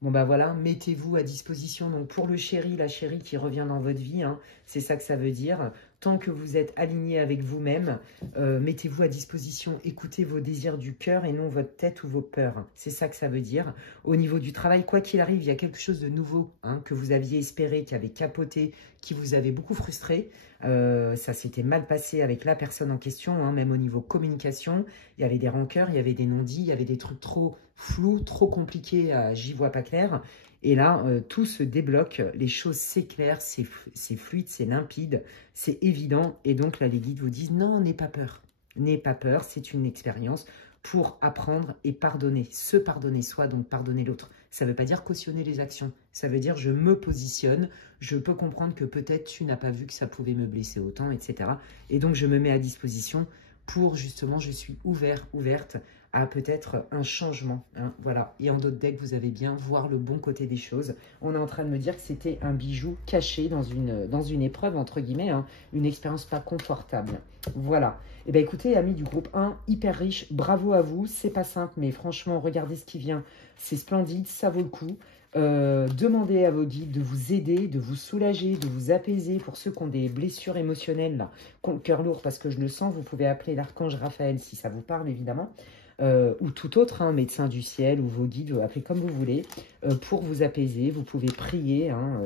Bon, bah voilà, mettez-vous à disposition. Donc, pour le chéri, la chérie qui revient dans votre vie, hein, c'est ça que ça veut dire. Tant que vous êtes aligné avec vous-même, mettez-vous à disposition. Écoutez vos désirs du cœur et non votre tête ou vos peurs. C'est ça que ça veut dire. Au niveau du travail, quoi qu'il arrive, il y a quelque chose de nouveau hein, que vous aviez espéré, qui avait capoté, qui vous avait beaucoup frustré. Ça s'était mal passé avec la personne en question, hein, même au niveau communication. Il y avait des rancœurs, il y avait des non-dits, il y avait des trucs trop flous, trop compliqués, j'y vois pas clair. Et là, tout se débloque, les choses s'éclairent, c'est fluide, c'est limpide, c'est évident. Et donc là, les guides vous disent, non, n'aie pas peur. N'aie pas peur, c'est une expérience pour apprendre et pardonner. Se pardonner soi, donc pardonner l'autre. Ça ne veut pas dire cautionner les actions. Ça veut dire je me positionne, je peux comprendre que peut-être tu n'as pas vu que ça pouvait me blesser autant, etc. Et donc je me mets à disposition pour justement, je suis ouverte à peut-être un changement. Hein, voilà. Et en d'autres decks, vous avez bien voir le bon côté des choses. On est en train de me dire que c'était un bijou caché dans une épreuve, entre guillemets, hein, une expérience pas confortable. Voilà. Et bien écoutez, amis du groupe 1, hyper riche, bravo à vous. C'est pas simple, mais franchement, regardez ce qui vient. C'est splendide, ça vaut le coup. Demandez à vos guides de vous aider, de vous soulager, de vous apaiser. Pour ceux qui ont des blessures émotionnelles, là, qui ont le cœur lourd, parce que je le sens, vous pouvez appeler l'archange Raphaël si ça vous parle, évidemment. Ou tout autre, hein, médecin du ciel, ou vos guides, appelez comme vous voulez, pour vous apaiser. Vous pouvez prier, hein,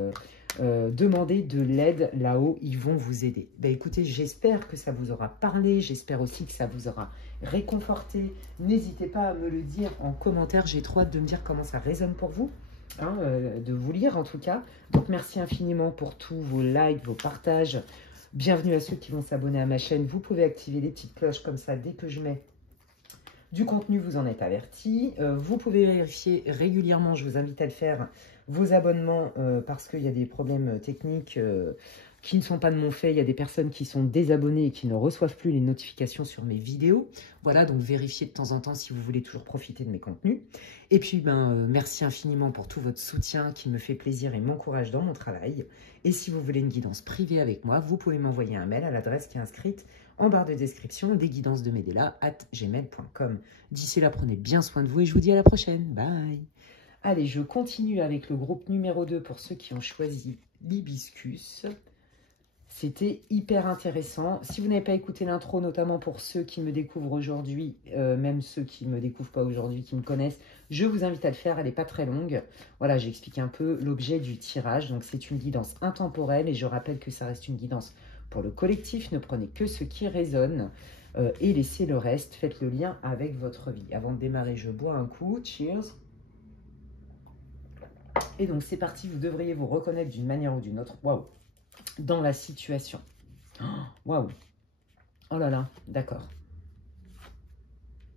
demander de l'aide là-haut, ils vont vous aider. Ben, écoutez, j'espère que ça vous aura parlé, j'espère aussi que ça vous aura réconforté. N'hésitez pas à me le dire en commentaire, j'ai trop hâte de me dire comment ça résonne pour vous. Hein, de vous lire en tout cas. Donc merci infiniment pour tous vos likes, vos partages. Bienvenue à ceux qui vont s'abonner à ma chaîne. Vous pouvez activer les petites cloches comme ça dès que je mets du contenu, vous en êtes avertis. Vous pouvez vérifier régulièrement, je vous invite à le faire, vos abonnements parce qu'il y a des problèmes techniques qui ne sont pas de mon fait. Il y a des personnes qui sont désabonnées et qui ne reçoivent plus les notifications sur mes vidéos. Voilà, donc vérifiez de temps en temps si vous voulez toujours profiter de mes contenus. Et puis, merci infiniment pour tout votre soutien qui me fait plaisir et m'encourage dans mon travail. Et si vous voulez une guidance privée avec moi, vous pouvez m'envoyer un mail à l'adresse qui est inscrite en barre de description, desguidancesdemedela@gmail.com. D'ici là, prenez bien soin de vous et je vous dis à la prochaine. Bye. Allez, je continue avec le groupe numéro 2 pour ceux qui ont choisi l'hibiscus. C'était hyper intéressant. Si vous n'avez pas écouté l'intro, notamment pour ceux qui me découvrent aujourd'hui, même ceux qui ne me découvrent pas aujourd'hui, qui me connaissent, je vous invite à le faire. Elle n'est pas très longue. Voilà, j'explique un peu l'objet du tirage. Donc, c'est une guidance intemporelle et je rappelle que ça reste une guidance pour le collectif. Ne prenez que ce qui résonne et laissez le reste. Faites le lien avec votre vie. Avant de démarrer, je bois un coup. Cheers. Et donc, c'est parti, vous devriez vous reconnaître d'une manière ou d'une autre. Waouh! Dans la situation. Waouh! Oh là là, d'accord.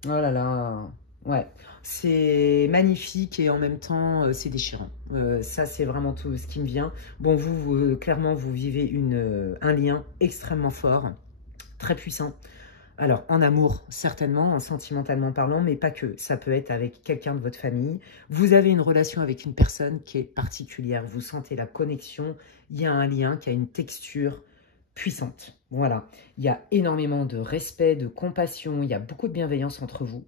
Oh là là, ouais. C'est magnifique et en même temps, c'est déchirant. Ça, c'est vraiment tout ce qui me vient. Bon, clairement, vous vivez un lien extrêmement fort, très puissant. Alors, en amour, certainement, sentimentalement parlant, mais pas que. Ça peut être avec quelqu'un de votre famille. Vous avez une relation avec une personne qui est particulière. Vous sentez la connexion. Il y a un lien qui a une texture puissante. Voilà. Il y a énormément de respect, de compassion. Il y a beaucoup de bienveillance entre vous.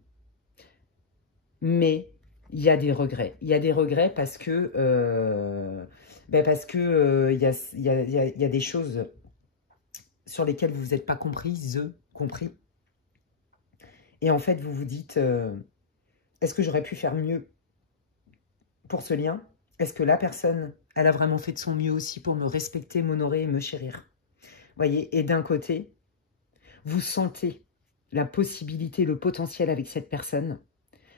Mais il y a des regrets. Il y a des regrets parce que il y a des choses sur lesquelles vous n'êtes pas compris. Et en fait, vous vous dites, est-ce que j'aurais pu faire mieux pour ce lien? Est-ce que la personne, elle a vraiment fait de son mieux aussi pour me respecter, m'honorer et me chérir? Voyez, et d'un côté, vous sentez la possibilité, le potentiel avec cette personne.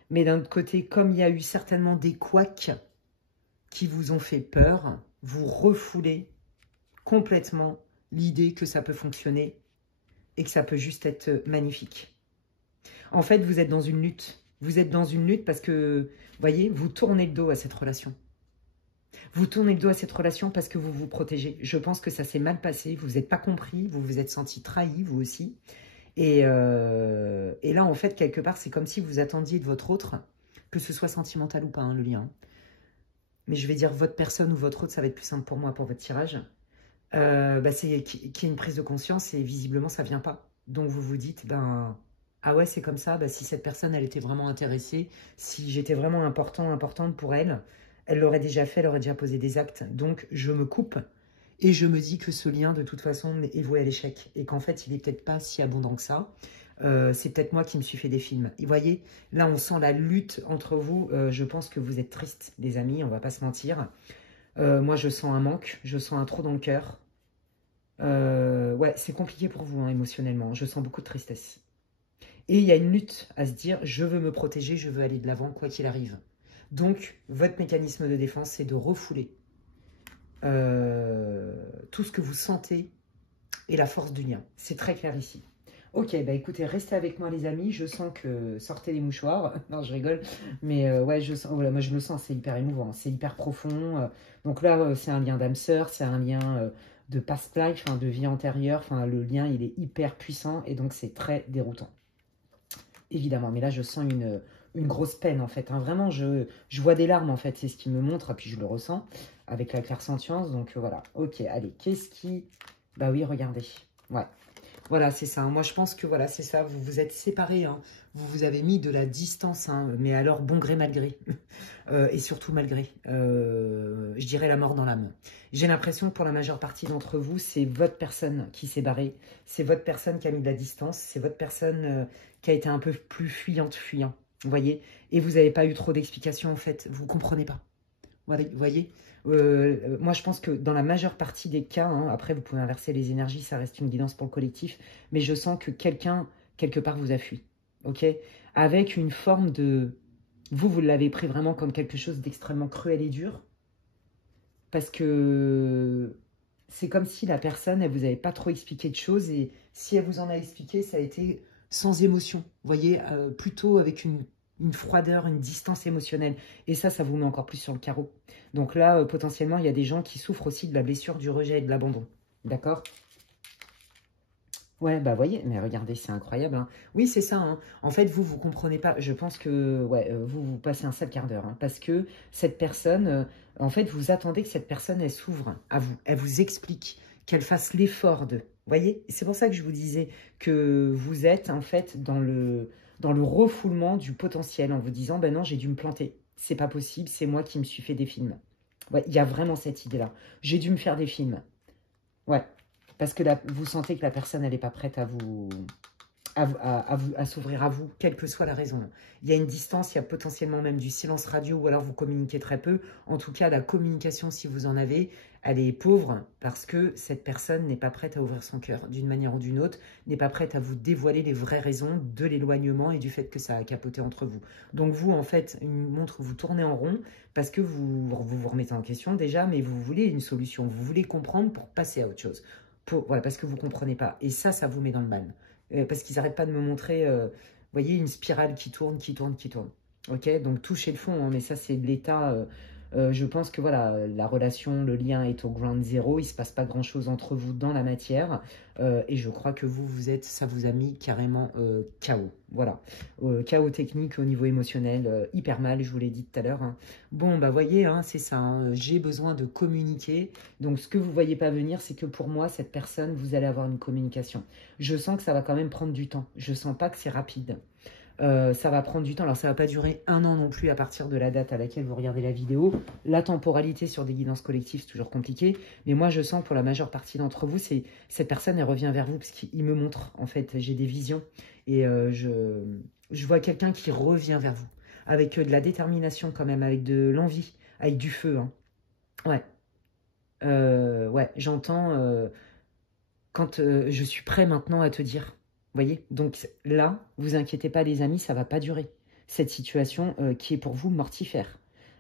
Mais d'un autre côté, comme il y a eu certainement des couacs qui vous ont fait peur, vous refoulez complètement l'idée que ça peut fonctionner et que ça peut juste être magnifique. En fait, vous êtes dans une lutte. Vous êtes dans une lutte parce que, voyez, vous tournez le dos à cette relation. Vous tournez le dos à cette relation parce que vous vous protégez. Je pense que ça s'est mal passé, vous n'êtes pas compris, vous vous êtes senti trahi, vous aussi. Et là, en fait, quelque part, c'est comme si vous attendiez de votre autre, que ce soit sentimental ou pas, hein, le lien. Mais je vais dire votre personne ou votre autre, ça va être plus simple pour moi, pour votre tirage. C'est qu'il y ait une prise de conscience et visiblement, ça vient pas. Donc, vous vous dites, ah ouais, c'est comme ça, si cette personne, elle était vraiment intéressée, si j'étais vraiment importante pour elle, elle l'aurait déjà fait, elle aurait déjà posé des actes. Donc, je me coupe. Et je me dis que ce lien, de toute façon, est voué à l'échec. Et qu'en fait, il n'est peut-être pas si abondant que ça. C'est peut-être moi qui me suis fait des films. Et vous voyez, là, on sent la lutte entre vous. Je pense que vous êtes tristes, les amis, on ne va pas se mentir. Moi, je sens un manque, je sens un trou dans le cœur. Ouais, c'est compliqué pour vous, hein, émotionnellement. Je sens beaucoup de tristesse. Et il y a une lutte à se dire, je veux me protéger, je veux aller de l'avant, quoi qu'il arrive. Donc, votre mécanisme de défense, c'est de refouler tout ce que vous sentez et la force du lien. C'est très clair ici. Ok, écoutez, restez avec moi les amis. Je sens que... Sortez les mouchoirs. Non, je rigole. Mais ouais, voilà, moi je le sens, c'est hyper émouvant. C'est hyper profond. Donc là, c'est un lien d'âme sœur. C'est un lien de past life, de vie antérieure. Le lien, il est hyper puissant. Et donc, c'est très déroutant. Évidemment. Mais là, je sens une grosse peine, en fait. Vraiment, je vois des larmes, en fait. C'est ce qui me montre. Puis, je le ressens avec la clairsentience. Donc, voilà. Ok, allez. Qu'est-ce qui... Bah oui, regardez. Ouais. Voilà, c'est ça. Moi, je pense que voilà, c'est ça. Vous vous êtes séparés. Hein. Vous vous avez mis de la distance. Hein, mais alors, bon gré, mal gré. Et surtout, malgré. Je dirais la mort dans l'âme. J'ai l'impression que pour la majeure partie d'entre vous, c'est votre personne qui s'est barrée. C'est votre personne qui a mis de la distance. C'est votre personne qui a été un peu plus fuyant. Vous voyez? Et vous n'avez pas eu trop d'explications, en fait. Vous ne comprenez pas. Vous voyez? Moi, je pense que dans la majeure partie des cas, hein, après, vous pouvez inverser les énergies, ça reste une guidance pour le collectif, mais je sens que quelqu'un, quelque part, vous a fui. Ok? Avec une forme de... Vous l'avez pris vraiment comme quelque chose d'extrêmement cruel et dur, parce que c'est comme si la personne, elle vous avait pas trop expliqué de choses, et si elle vous en a expliqué, ça a été sans émotion. Vous voyez? Plutôt avec une froideur, une distance émotionnelle. Et ça vous met encore plus sur le carreau. Donc là, potentiellement, il y a des gens qui souffrent aussi de la blessure, du rejet et de l'abandon. D'accord? Ouais, voyez, mais regardez, c'est incroyable. Hein. Oui, c'est ça. Hein. En fait, vous comprenez pas. Je pense que ouais, vous passez un sale quart d'heure. Hein, parce que cette personne, en fait, vous attendez que cette personne, elle s'ouvre à vous. Elle vous explique, qu'elle fasse l'effort de... Vous voyez? C'est pour ça que je vous disais que vous êtes, en fait, dans le refoulement du potentiel en vous disant, non, j'ai dû me planter. C'est pas possible, c'est moi qui me suis fait des films. Ouais, il y a vraiment cette idée-là. J'ai dû me faire des films. Ouais, parce que là, vous sentez que la personne, elle n'est pas prête à vous à s'ouvrir à vous, quelle que soit la raison. Il y a une distance, il y a potentiellement même du silence radio, ou alors vous communiquez très peu. En tout cas, la communication, si vous en avez, elle est pauvre parce que cette personne n'est pas prête à ouvrir son cœur d'une manière ou d'une autre, n'est pas prête à vous dévoiler les vraies raisons de l'éloignement et du fait que ça a capoté entre vous. Donc vous, en fait, une montre, vous tournez en rond parce que vous remettez en question déjà, mais vous voulez une solution, vous voulez comprendre pour passer à autre chose. Voilà, parce que vous ne comprenez pas. Et ça vous met dans le mal. Parce qu'ils n'arrêtent pas de me montrer, vous voyez, une spirale qui tourne, qui tourne, qui tourne. Ok, donc touchez le fond, hein, mais ça c'est de l'état. Je pense que voilà, la relation, le lien est au ground zéro, il ne se passe pas grand-chose entre vous dans la matière. Et je crois que ça vous a mis carrément KO. Voilà, KO technique au niveau émotionnel, hyper mal, je vous l'ai dit tout à l'heure. Hein. Bon, bah voyez, hein, c'est ça, hein, j'ai besoin de communiquer. Donc ce que vous ne voyez pas venir, c'est que pour moi, cette personne, vous allez avoir une communication. Je sens que ça va quand même prendre du temps, je ne sens pas que c'est rapide. Ça va prendre du temps. Alors, ça ne va pas durer 1 an non plus à partir de la date à laquelle vous regardez la vidéo. La temporalité sur des guidances collectives, c'est toujours compliqué. Mais moi, je sens que pour la majeure partie d'entre vous, c'est cette personne, elle revient vers vous parce qu'il me montre, en fait, j'ai des visions. Et je vois quelqu'un qui revient vers vous avec de la détermination quand même, avec de l'envie, avec du feu. Hein. Ouais. Ouais, j'entends quand je suis prêt maintenant à te dire... Vous voyez, donc là, vous inquiétez pas les amis, ça va pas durer. Cette situation qui est pour vous mortifère,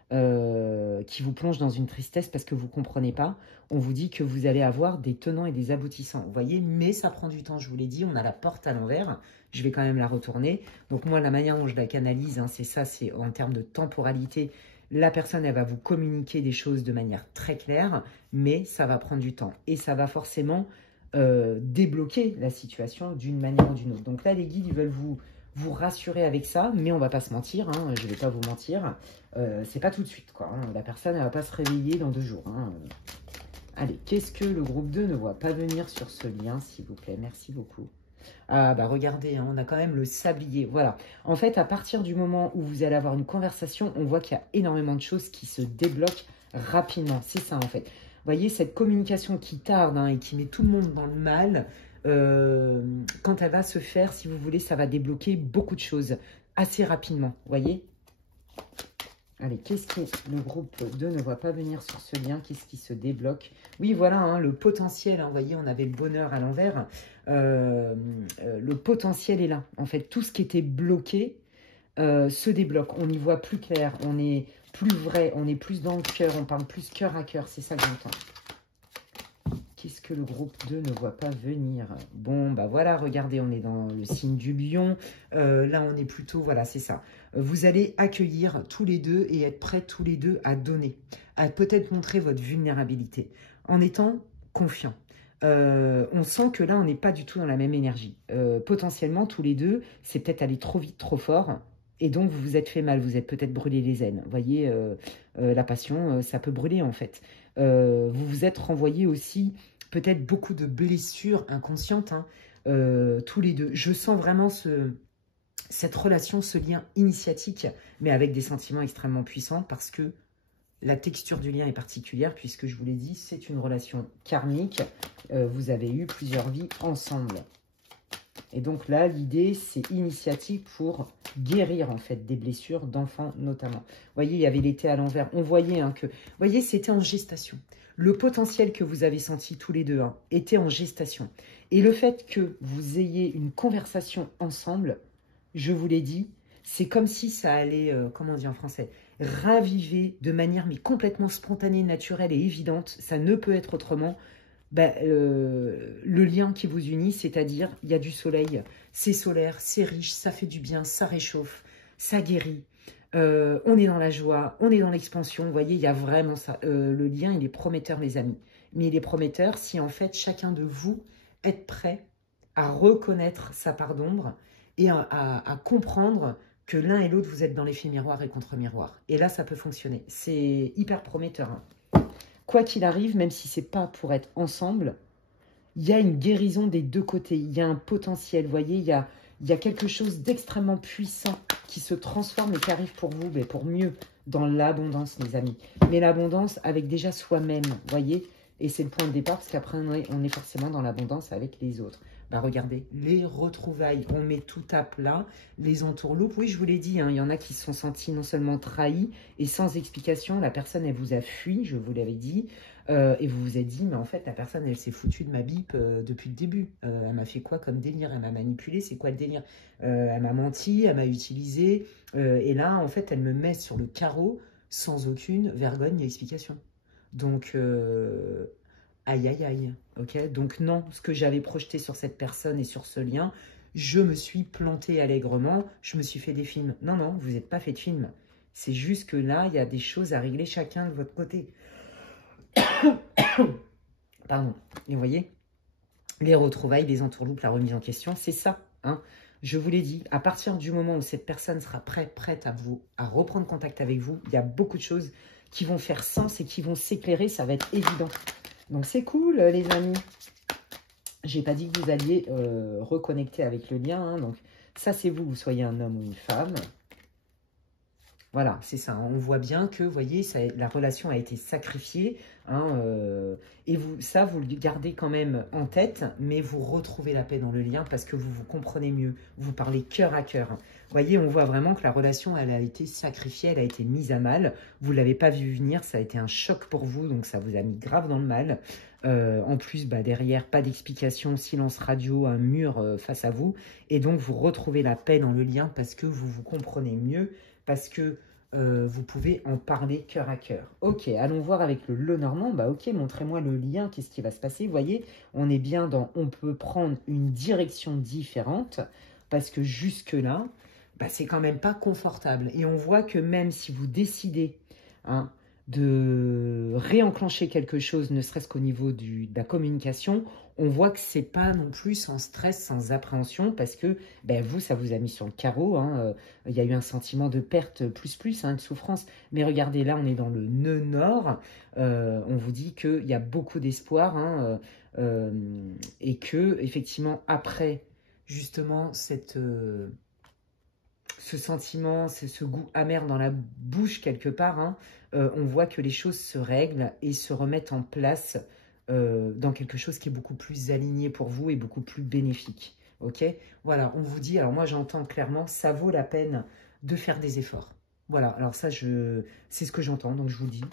qui vous plonge dans une tristesse parce que vous ne comprenez pas, on vous dit que vous allez avoir des tenants et des aboutissants. Vous voyez, mais ça prend du temps, je vous l'ai dit, on a la porte à l'envers, je vais quand même la retourner. Donc moi, la manière dont je la canalise, hein, c'est ça, c'est en termes de temporalité. La personne, elle va vous communiquer des choses de manière très claire, mais ça va prendre du temps. Et ça va forcément... débloquer la situation d'une manière ou d'une autre. Donc là, les guides, ils veulent vous rassurer avec ça, mais on va pas se mentir, hein, je vais pas vous mentir, c'est pas tout de suite, quoi. Hein, la personne, elle va pas se réveiller dans 2 jours. Hein. Allez, qu'est-ce que le groupe 2 ne voit pas venir sur ce lien, s'il vous plaît? Merci beaucoup. Ah bah regardez, hein, on a quand même le sablier, voilà. En fait, à partir du moment où vous allez avoir une conversation, on voit qu'il y a énormément de choses qui se débloquent rapidement, c'est ça en fait. Vous voyez, cette communication qui tarde hein, et qui met tout le monde dans le mal, quand elle va se faire, si vous voulez, ça va débloquer beaucoup de choses assez rapidement, vous voyez. Allez, qu'est-ce que le groupe 2 ne voit pas venir sur ce lien? Qu'est-ce qui se débloque? Oui, voilà, hein, le potentiel, hein, vous voyez, on avait le bonheur à l'envers. Le potentiel est là. En fait, tout ce qui était bloqué se débloque. On y voit plus clair, on est plus vrai, on est plus dans le cœur, on parle plus cœur à cœur, c'est ça que j'entends. Qu'est-ce que le groupe 2 ne voit pas venir? Bon, bah voilà, regardez, on est dans le signe du lion. Là, on est plutôt, voilà, c'est ça. Vous allez accueillir tous les deux et être prêts tous les deux à donner, à peut-être montrer votre vulnérabilité, en étant confiant. On sent que là, on n'est pas du tout dans la même énergie. Potentiellement, tous les deux, c'est peut-être aller trop vite, trop fort. Et donc, vous vous êtes fait mal, vous êtes peut-être brûlé les ailes. Vous voyez, la passion, ça peut brûler en fait. Vous vous êtes renvoyé aussi peut-être beaucoup de blessures inconscientes, hein, tous les deux. Je sens vraiment cette relation, ce lien initiatique, mais avec des sentiments extrêmement puissants parce que la texture du lien est particulière puisque, je vous l'ai dit, c'est une relation karmique. Vous avez eu plusieurs vies ensemble. Et donc là, l'idée, c'est initiatique pour guérir en fait des blessures d'enfants notamment. Vous voyez, il y avait l'été à l'envers. On voyait hein, que, vous voyez, c'était en gestation. Le potentiel que vous avez senti tous les deux hein, était en gestation. Et le fait que vous ayez une conversation ensemble, je vous l'ai dit, c'est comme si ça allait, comment on dit en français, raviver de manière mais complètement spontanée, naturelle et évidente. Ça ne peut être autrement. Ben, le lien qui vous unit, c'est-à-dire il y a du soleil, c'est solaire, c'est riche, ça fait du bien, ça réchauffe, ça guérit. On est dans la joie, on est dans l'expansion. Vous voyez, il y a vraiment ça. Le lien, il est prometteur, les amis. Mais il est prometteur si en fait chacun de vous est prêt à reconnaître sa part d'ombre et à comprendre que l'un et l'autre, vous êtes dans l'effet miroir et contre-miroir. Et là, ça peut fonctionner. C'est hyper prometteur. Hein. Quoi qu'il arrive, même si ce n'est pas pour être ensemble, il y a une guérison des deux côtés. Il y a un potentiel, vous voyez, il y a quelque chose d'extrêmement puissant qui se transforme et qui arrive pour vous, mais pour mieux, dans l'abondance, mes amis. Mais l'abondance avec déjà soi-même, vous voyez, Et c'est le point de départ, parce qu'après, on est forcément dans l'abondance avec les autres. Bah regardez, les retrouvailles, on met tout à plat, les entourloupes. Oui, je vous l'ai dit, hein, il y en a qui se sont sentis non seulement trahis et sans explication. La personne, elle vous a fui, je vous l'avais dit. Et vous vous êtes dit, mais en fait, la personne, elle s'est foutue de ma bip depuis le début. Elle m'a fait quoi comme délire? Elle m'a manipulé, c'est quoi le délire? Elle m'a menti, elle m'a utilisé. Et là, en fait, elle me met sur le carreau sans aucune vergogne et explication. Donc, aïe, aïe, aïe. Ok, donc non, ce que j'avais projeté sur cette personne et sur ce lien, je me suis plantée allègrement, je me suis fait des films. Non, non, vous n'êtes pas fait de film. C'est juste que là, il y a des choses à régler chacun de votre côté. Pardon. Et vous voyez, les retrouvailles, les entourloupes, la remise en question, c'est ça. Hein. Je vous l'ai dit, à partir du moment où cette personne sera prête à reprendre contact avec vous, il y a beaucoup de choses qui vont faire sens et qui vont s'éclairer, ça va être évident. Donc c'est cool, les amis. J'ai pas dit que vous alliez reconnecter avec le lien. Hein, donc ça, c'est vous soyez un homme ou une femme. Voilà, c'est ça. Hein. On voit bien que, vous voyez, la relation a été sacrifiée. Hein, et ça, vous le gardez quand même en tête, mais vous retrouvez la paix dans le lien parce que vous vous comprenez mieux. Vous parlez cœur à cœur. Vous voyez, on voit vraiment que la relation, elle a été sacrifiée, elle a été mise à mal. Vous ne l'avez pas vu venir, ça a été un choc pour vous, donc ça vous a mis grave dans le mal. En plus, bah, derrière, pas d'explication, silence radio, un mur face à vous. Et donc, vous retrouvez la paix dans le lien parce que vous vous comprenez mieux, parce que vous pouvez en parler cœur à cœur. Ok, allons voir avec le Lenormand. Bah ok, montrez-moi le lien, qu'est-ce qui va se passer. Vous voyez, on est bien dans, on peut prendre une direction différente, parce que jusque-là, bah, c'est quand même pas confortable. Et on voit que même si vous décidez hein, de réenclencher quelque chose, ne serait-ce qu'au niveau de la communication, on voit que c'est pas non plus sans stress, sans appréhension, parce que ben, vous, ça vous a mis sur le carreau. Hein, il y a eu un sentiment de perte plus, hein, de souffrance. Mais regardez, là, on est dans le nœud nord. On vous dit qu'il y a beaucoup d'espoir hein, et que, effectivement, après, justement, ce sentiment, ce goût amer dans la bouche quelque part, hein, on voit que les choses se règlent et se remettent en place dans quelque chose qui est beaucoup plus aligné pour vous et beaucoup plus bénéfique. Ok, voilà, on vous dit, alors moi j'entends clairement, ça vaut la peine de faire des efforts. Voilà, alors ça, c'est ce que j'entends, donc je vous dis.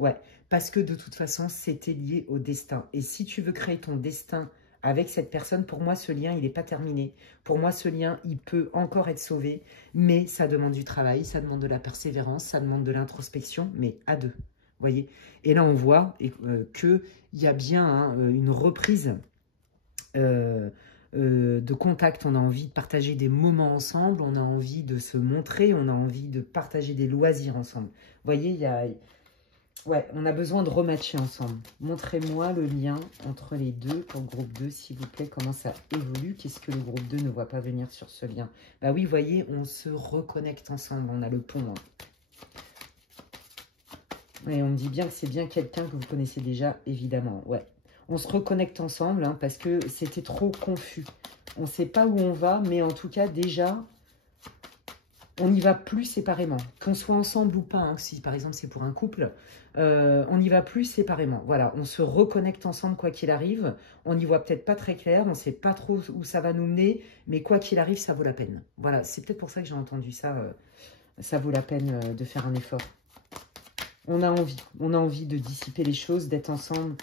Ouais, parce que de toute façon, c'était lié au destin. Et si tu veux créer ton destin avec cette personne, pour moi, ce lien, il n'est pas terminé. Pour moi, ce lien, il peut encore être sauvé, mais ça demande du travail, ça demande de la persévérance, ça demande de l'introspection, mais à deux. Voyez. Et là, on voit qu'il y a bien hein, une reprise de contact. On a envie de partager des moments ensemble, on a envie de se montrer, on a envie de partager des loisirs ensemble. Voyez, il y a... Ouais, on a besoin de rematcher ensemble. Montrez-moi le lien entre les deux pour le groupe 2, s'il vous plaît. Comment ça évolue? Qu'est-ce que le groupe 2 ne voit pas venir sur ce lien? Bah oui, vous voyez, on se reconnecte ensemble. On a le pont. Hein. Et on me dit bien que c'est bien quelqu'un que vous connaissez déjà, évidemment. Ouais. On se reconnecte ensemble hein, parce que c'était trop confus. On ne sait pas où on va, mais en tout cas, déjà... on n'y va plus séparément, qu'on soit ensemble ou pas, hein, si par exemple c'est pour un couple, on n'y va plus séparément. Voilà, on se reconnecte ensemble quoi qu'il arrive, on n'y voit peut-être pas très clair, on ne sait pas trop où ça va nous mener, mais quoi qu'il arrive, ça vaut la peine. Voilà, c'est peut-être pour ça que j'ai entendu ça, ça vaut la peine de faire un effort. On a envie de dissiper les choses, d'être ensemble.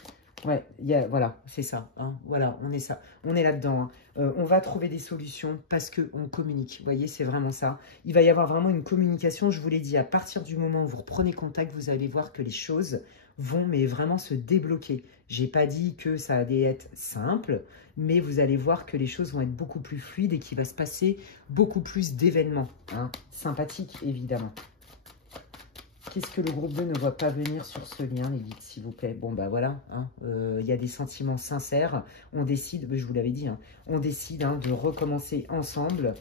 Ouais, voilà, c'est ça. Hein, voilà, on est ça. On est là-dedans. Hein. On va trouver des solutions parce qu'on communique. Vous voyez, c'est vraiment ça. Il va y avoir vraiment une communication. Je vous l'ai dit, à partir du moment où vous reprenez contact, vous allez voir que les choses vont mais vraiment se débloquer. J'ai pas dit que ça allait être simple, mais vous allez voir que les choses vont être beaucoup plus fluides et qu'il va se passer beaucoup plus d'événements. Hein, sympathiques, évidemment. Qu'est-ce que le groupe 2 ne voit pas venir sur ce lien, Lilith, s'il vous plaît? Bon, bah voilà, hein, y a des sentiments sincères. On décide, je vous l'avais dit, hein, on décide hein, de recommencer ensemble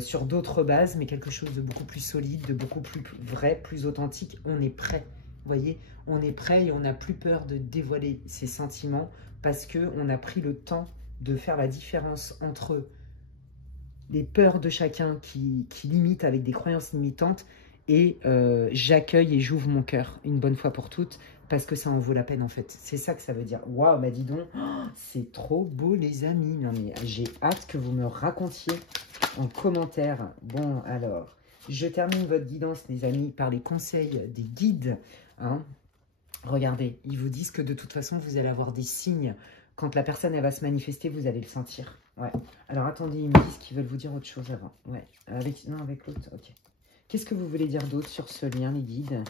sur d'autres bases, mais quelque chose de beaucoup plus solide, de beaucoup plus vrai, plus authentique. On est prêt, vous voyez? On est prêt et on n'a plus peur de dévoiler ses sentiments parce qu'on a pris le temps de faire la différence entre les peurs de chacun qui limitent avec des croyances limitantes et j'accueille et j'ouvre mon cœur une bonne fois pour toutes parce que ça en vaut la peine en fait. C'est ça que ça veut dire. Waouh, bah dis donc, oh, c'est trop beau les amis. Non mais j'ai hâte que vous me racontiez en commentaire. Bon alors, je termine votre guidance les amis par les conseils des guides. Hein. Regardez, ils vous disent que de toute façon vous allez avoir des signes. Quand la personne elle va se manifester, vous allez le sentir. Ouais. Alors attendez, ils me disent qu'ils veulent vous dire autre chose avant. Ouais. Non, avec l'autre, ok. Qu'est-ce que vous voulez dire d'autre sur ce lien, les guides?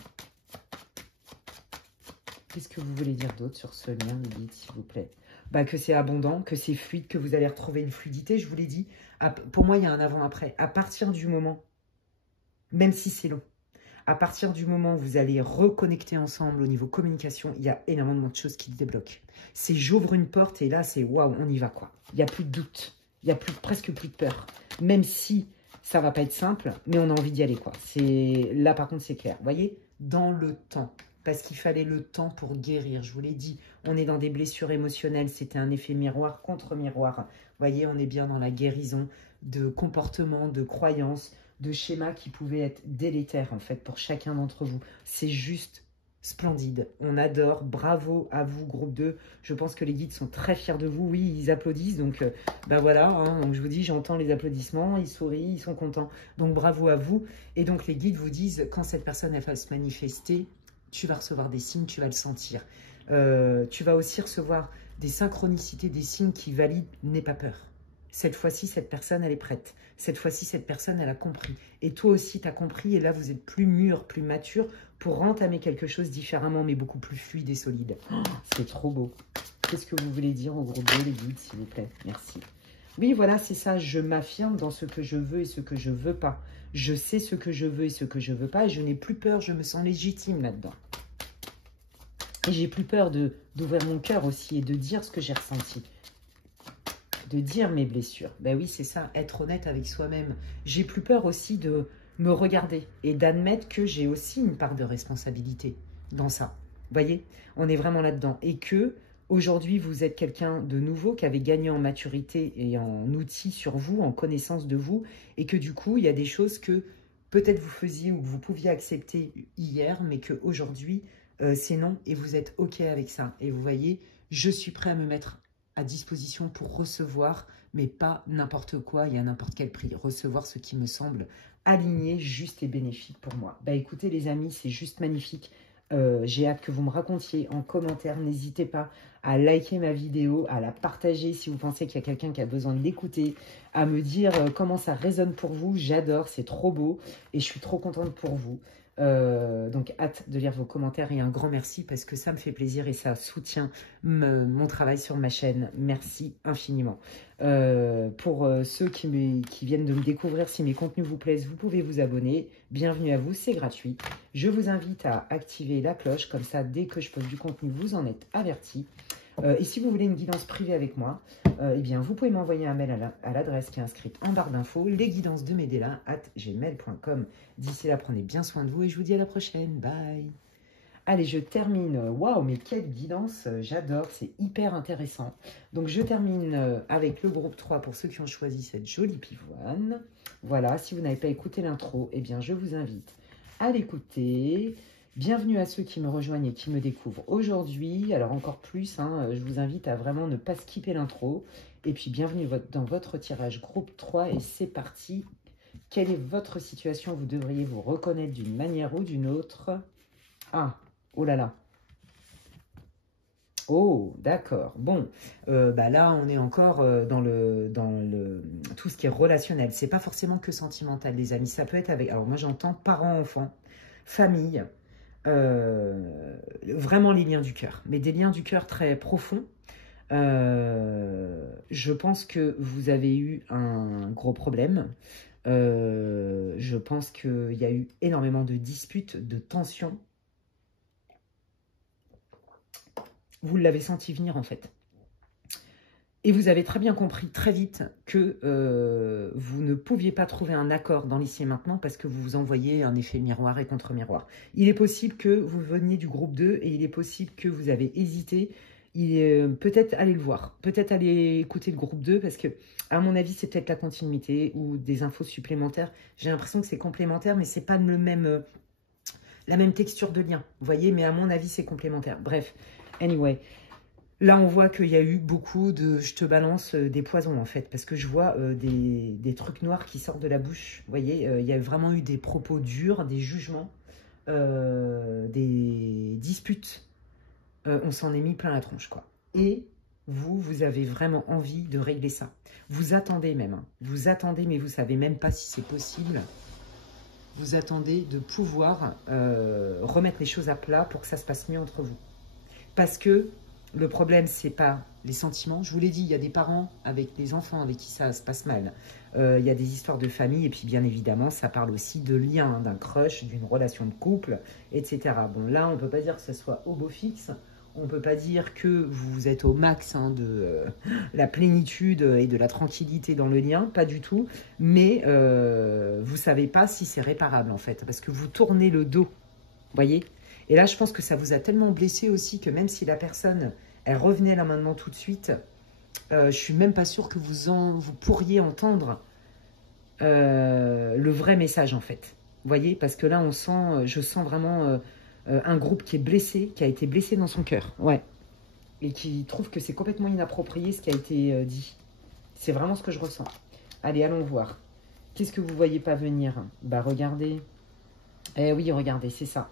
Qu'est-ce que vous voulez dire d'autre sur ce lien, les guides, s'il vous plaît? Bah, que c'est abondant, que c'est fluide, que vous allez retrouver une fluidité, je vous l'ai dit. Pour moi, il y a un avant-après. À partir du moment, même si c'est long, à partir du moment où vous allez reconnecter ensemble au niveau communication, il y a énormément de choses qui se débloquent. C'est j'ouvre une porte et là, c'est waouh, on y va quoi. Il n'y a plus de doute, il n'y a presque plus de peur. Même si ça va pas être simple, mais on a envie d'y aller quoi. Là par contre, c'est clair. Vous voyez, dans le temps. Parce qu'il fallait le temps pour guérir. Je vous l'ai dit, on est dans des blessures émotionnelles. C'était un effet miroir contre miroir. Vous voyez, on est bien dans la guérison de comportements, de croyances, de schémas qui pouvaient être délétères, en fait, pour chacun d'entre vous. C'est juste splendide. On adore. Bravo à vous, groupe 2. Je pense que les guides sont très fiers de vous. Oui, ils applaudissent. Donc, ben voilà. Hein, donc je vous dis, j'entends les applaudissements. Ils sourient, ils sont contents. Donc, bravo à vous. Et donc, les guides vous disent, quand cette personne elle va se manifester, tu vas recevoir des signes, tu vas le sentir. Tu vas aussi recevoir des synchronicités, des signes qui valident « n'aie pas peur ». Cette fois-ci, cette personne, elle est prête. Cette fois-ci, cette personne, elle a compris. Et toi aussi, tu as compris. Et là, vous êtes plus mûr, plus mature pour entamer quelque chose différemment, mais beaucoup plus fluide et solide. Oh, c'est trop beau. Qu'est-ce que vous voulez dire au groupe 2, les guides, s'il vous plaît? Merci. Oui, voilà, c'est ça. Je m'affirme dans ce que je veux et ce que je veux pas. Je sais ce que je veux et ce que je veux pas. Et je n'ai plus peur. Je me sens légitime là-dedans. Et j'ai plus peur d'ouvrir mon cœur aussi et de dire ce que j'ai ressenti. De dire mes blessures. Ben oui, c'est ça, être honnête avec soi-même. J'ai plus peur aussi de me regarder et d'admettre que j'ai aussi une part de responsabilité dans ça. Vous voyez, on est vraiment là-dedans. Et que aujourd'hui, vous êtes quelqu'un de nouveau qui avait gagné en maturité et en outils sur vous, en connaissance de vous. Et que du coup, il y a des choses que peut-être vous faisiez ou que vous pouviez accepter hier, mais qu'aujourd'hui, c'est non. Et vous êtes OK avec ça. Et vous voyez, je suis prêt à me mettre à disposition pour recevoir, mais pas n'importe quoi et à n'importe quel prix. Recevoir ce qui me semble aligné, juste et bénéfique pour moi. Bah écoutez les amis, c'est juste magnifique. J'ai hâte que vous me racontiez en commentaire. N'hésitez pas à liker ma vidéo, à la partager si vous pensez qu'il y a quelqu'un qui a besoin de l'écouter, à me dire comment ça résonne pour vous. J'adore, c'est trop beau et je suis trop contente pour vous. Donc hâte de lire vos commentaires et un grand merci parce que ça me fait plaisir et ça soutient mon travail sur ma chaîne. Merci infiniment. Pour ceux qui viennent de me découvrir, si mes contenus vous plaisent, vous pouvez vous abonner. Bienvenue à vous, c'est gratuit. Je vous invite à activer la cloche, comme ça dès que je poste du contenu, vous en êtes avertis. Et si vous voulez une guidance privée avec moi, eh bien, vous pouvez m'envoyer un mail à l'adresse qui est inscrite en barre d'infos, lesguidancesdemedela@gmail.com. D'ici là, prenez bien soin de vous et je vous dis à la prochaine. Bye. Allez, je termine. Waouh, mais quelle guidance, j'adore, c'est hyper intéressant. Donc, je termine avec le groupe 3 pour ceux qui ont choisi cette jolie pivoine. Voilà, si vous n'avez pas écouté l'intro, eh bien, je vous invite à l'écouter. Bienvenue à ceux qui me rejoignent et qui me découvrent aujourd'hui. Alors encore plus, hein, je vous invite à vraiment ne pas skipper l'intro. Et puis bienvenue dans votre tirage groupe 3 et c'est parti. Quelle est votre situation? Vous devriez vous reconnaître d'une manière ou d'une autre. Ah, oh là là. Oh, d'accord. Bon, bah là, on est encore dans tout ce qui est relationnel. C'est pas forcément que sentimental, les amis. Ça peut être avec... Alors moi, j'entends parents-enfants, famille... vraiment les liens du cœur, mais des liens du cœur très profonds. Je pense que vous avez eu un gros problème. Je pense qu'il y a eu énormément de disputes, de tensions. Vous l'avez senti venir en fait. Et vous avez très bien compris très vite que vous ne pouviez pas trouver un accord dans l'ici et maintenant parce que vous vous envoyez un effet miroir et contre-miroir. Il est possible que vous veniez du groupe 2 et il est possible que vous avez hésité. Peut-être aller le voir, peut-être aller écouter le groupe 2 parce que, à mon avis, c'est peut-être la continuité ou des infos supplémentaires. J'ai l'impression que c'est complémentaire, mais c'est pas le même... la même texture de lien. Vous voyez, mais à mon avis, c'est complémentaire. Bref, anyway. Là, on voit qu'il y a eu beaucoup de... Je te balance des poisons, en fait. Parce que je vois des trucs noirs qui sortent de la bouche. Vous voyez, il y a vraiment eu des propos durs, des jugements, des disputes. On s'en est mis plein la tronche, quoi. Et vous avez vraiment envie de régler ça. Vous attendez même. Hein. Vous attendez, mais vous ne savez même pas si c'est possible. Vous attendez de pouvoir remettre les choses à plat pour que ça se passe mieux entre vous. Parce que le problème, c'est pas les sentiments. Je vous l'ai dit, il y a des parents avec les enfants avec qui ça se passe mal. Il y a des histoires de famille et puis bien évidemment, ça parle aussi de liens, hein, d'un crush, d'une relation de couple, etc. Bon, là, on ne peut pas dire que ce soit au beau fixe. On ne peut pas dire que vous êtes au max hein, de la plénitude et de la tranquillité dans le lien, pas du tout. Mais vous ne savez pas si c'est réparable en fait, parce que vous tournez le dos, voyez. Et là, je pense que ça vous a tellement blessé aussi que même si la personne, elle revenait là maintenant tout de suite, je suis même pas sûre que vous pourriez entendre le vrai message en fait. Vous voyez, parce que là, je sens vraiment un groupe qui est blessé, qui a été blessé dans son cœur, ouais. Et qui trouve que c'est complètement inapproprié ce qui a été dit. C'est vraiment ce que je ressens. Allez, allons voir. Qu'est-ce que vous ne voyez pas venir? Bah, regardez. Eh oui, regardez, c'est ça.